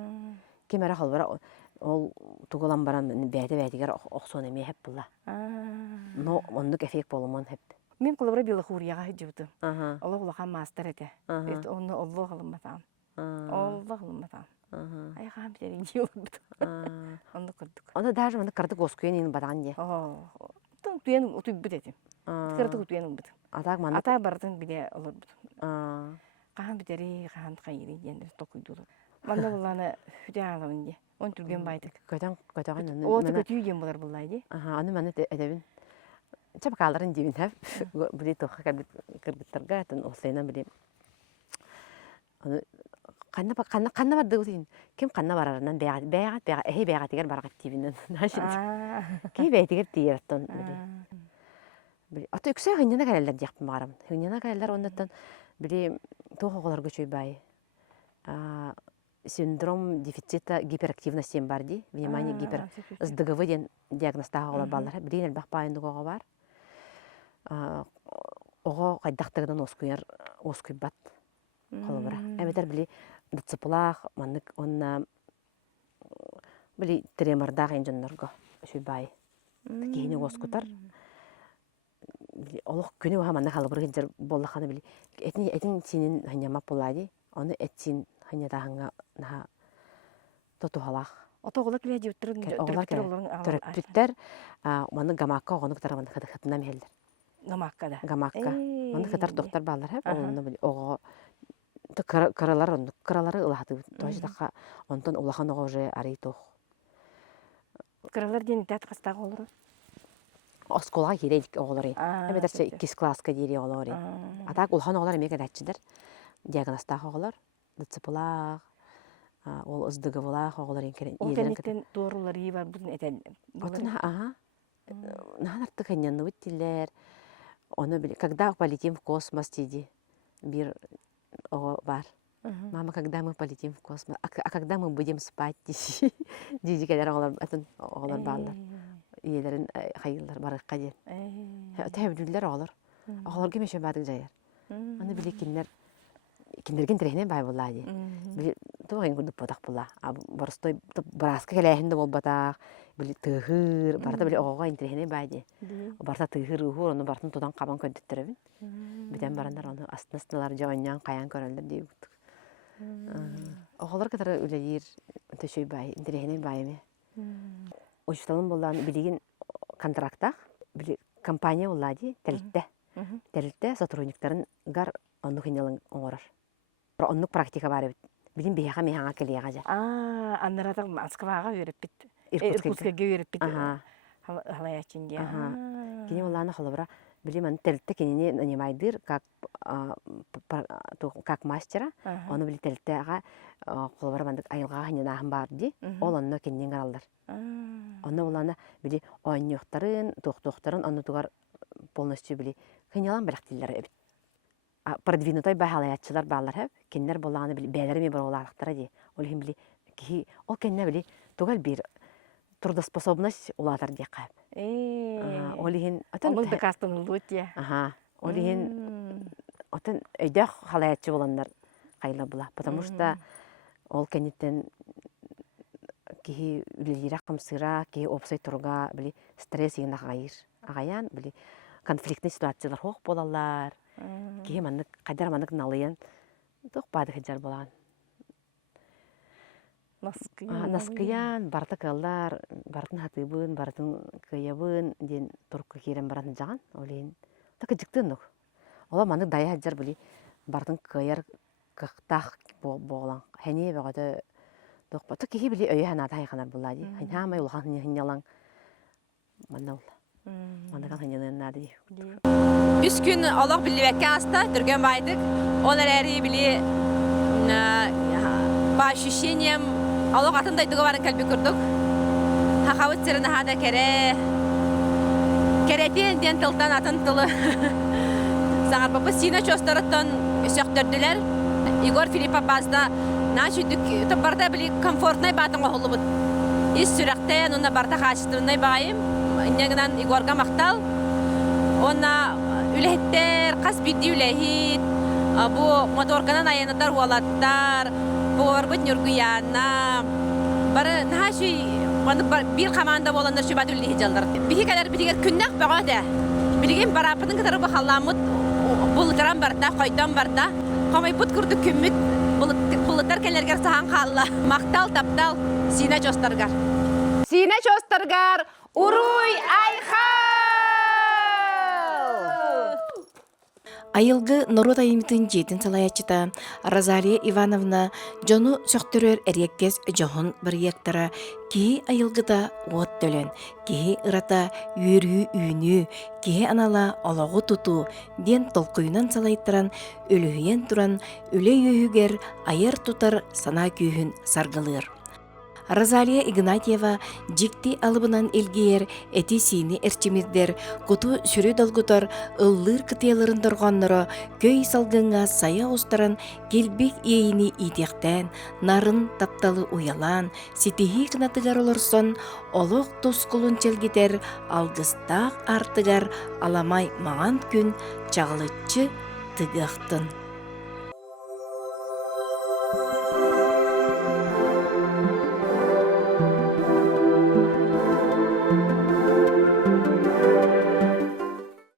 Кемера халбара Ол тугулан баран бәйте-бәйтигер оқсон эме хеп була. Но оннук эффект болумон хеп. Мен кулабра била хурияга хиджибытым. Ага. Олох улахан мастер эте. Оны олох алынматам. Олох алынматам. Ай хам терин жиолбут. Онды курдук. Оны даже мында кырдык оскуен ин бадаган же. Тон туен утубут этим. Кырдык туен бут. Атак манда. Ата бардын биле олорбут. Кахан битери, кахан кайри дендер токуйдулу. Манда буланы хүтәалын же. Он түрген байтык. Көтөгөн Оты көтүйген болар булайды. Ага, аны маны эдебин. Чапкаларын дибин хеп. Били тохка кырдыктарга тен ослайна били. Аны канна барды утин. Ким канна барарынан бәга тигер баргат дибинен. Ки бәйтигер тиерттон били. Аты үксә гыннана калалар дияп барам. Гыннана калалар оннан били тохоглар көчөй бай. Синдром дефицита гиперактивности барди, внимание сдыгывы ден диагностага ола баллар. Билин элбах байындыгога бар. Ого кайдактыгынан оскуй бат колобара. Эметер били дыцыплах, маннык онна били тремордага инженерго шуйбай. Кийини оскутар. Олох күнү ха манна халбыр хинжер боллаханы били. Этин синин ханьяма булайды. Оны этсин ханьядагanga наха тотухалах. Отогола киле жиптирин төрөппүттер маны гамакка огонук тарамын хатына мелдер. Гамакка да. Гамакка. Маны хатар доктор балдар хеп онны били ого каралары ылахты тождака онтон улахан ого же аритох. Каралар ден тат кастагы олор. Осколага кирейдик оголары. Эметерче 2 класска дири оголары. Атак улахан оголар эмеге датчыдыр. Диагностага оголар. Дыцыплах, ол ыздыгывылах оголарын керен. Ол кенеттен тоорулары бар бутун этен. Ага. Наханарты кенненны биттилер. Оны били, когда полетим в космос диди. Бир ого бар. Мама, когда мы полетим в космос? А когда мы будем спать диди? Диди келер оголар балдар. Иелерин хайылдар барыкка ден. Тәбдүлләр оголар. Оголар кемеше бадык жаяр. Аны били киндерген трехне бай булады. Били тоген гүрдүк бодак була. Борстой браска келехинде болбатак. Били тыгыр, барда били ого интрехне байды. Барда тыгыр ухур, оны бартын тодан кабан көндүттөрөбүн. Биден барандар оны астынастылар жооннян каян көрөлдөр дейбүт. Оголор катары үлелир төшөй бай, интрехне байме. Учталым булган билигин контрактах, били компания булады, телтте. Телтте сотрудниктарын гар онну хинелин оңорор. Оннук практика бар бит. Билин бияга мехаңа келега жа. Аннарата Москвага берип бит. Иркутскага берип бит. Халаячын же. Кини уланы холобра билим аны телтте кинини нанимайдыр как мастера. Оны били телттега холобра мандык айылга хиненахын бар ди. Ол онно киннен гаралдар. Онно уланы били ойнюктарын, токтоктарын онну тугар полностью били хинелан бирактиллер эбит. Продвинутой бахалаячылар баллар хеп, киннер боланы били бәләреме бар оларлыктары ди. Ол хим били ки ол кинне били тугал бир трудоспособность улатар ди кап. Ол хин атан Ол декастын лутья. Ага. Ол хин атан өйдөх халаячы боландар кайла була, потому что ол кенеттен ки үлелирак камсыра, ки опсай турга били стресс ена гайыр. Агаян били конфликтный ситуациялар хок болалар. Ки маннык кайдар маннык налыян тох бады хәҗәр булган. Наскыян барта каллар, бартын хатыбын, бартын кыябын ден турка кирен баратын жаган. Олен так жыктынык. Ола маннык дая хәҗәр били бартын кыяр кыктак болган. Хәне багыда тох бата ки били өйә хана тайганар булады. Хәмәй улган хинялан маннал. Мандаган хинялан нады. Üç gün Allah bilivəkkə hasta, Türkən baydıq. Onlar əri bili по ощущениям Allah atındaydığı varın kalbi kurduk. Haqavut sırını hada keretin den tıldan atın tılı. Sağır baba Sina çostarıttan söktürdüler. Igor Filipa bazda naşüdük tabarda bili komfortnay batın oğulu bud. İz sürekten ona barda kaçtırnay bayım. Negnan Igorga maqtal. Ona ülehitler, kas biddi ülehit. Bu motorkanan ayanatlar ualatlar. Bu orbut nürgüyanna. Бары нахаши bir команда боландар шүбат үллихи жалдар. Бихи кәлер битигер күннәк баға да. Билеген барапының кытары бұл халламыт бұлытыран барда, қойдан барда. Қамай бұт күрді күмміт бұлытар кәлергер сахан қалла. Мақтал, таптал, сина чостаргар. Сина чостаргар, уруй айхал! Айылгы Норот айымытын жетін салаячыта Розалия Ивановна жону сөқтөрөр әреккес жоғын бір ектара кей айылгыда от төлін, кей ырата үйрі үйіні, кей анала олығы тұту, ден толқуынан салайттыран өліген тұран өлі үйігер айыр тұтар сана күйін сарғылыр. Розалия Игнатьева жикти алыбынан элгейер эти сини эрчимиздер куту сүрі долгутар ыллыр кытыяларын тұрғанныры көй салгынға сая устаран келбек ейіні итектен, нарын тапталы уялан, ситихи кынатыгар олорсон, олық тускулун челгитер, алгыстақ артыгар аламай маған күн чағылытчы тыгақтын.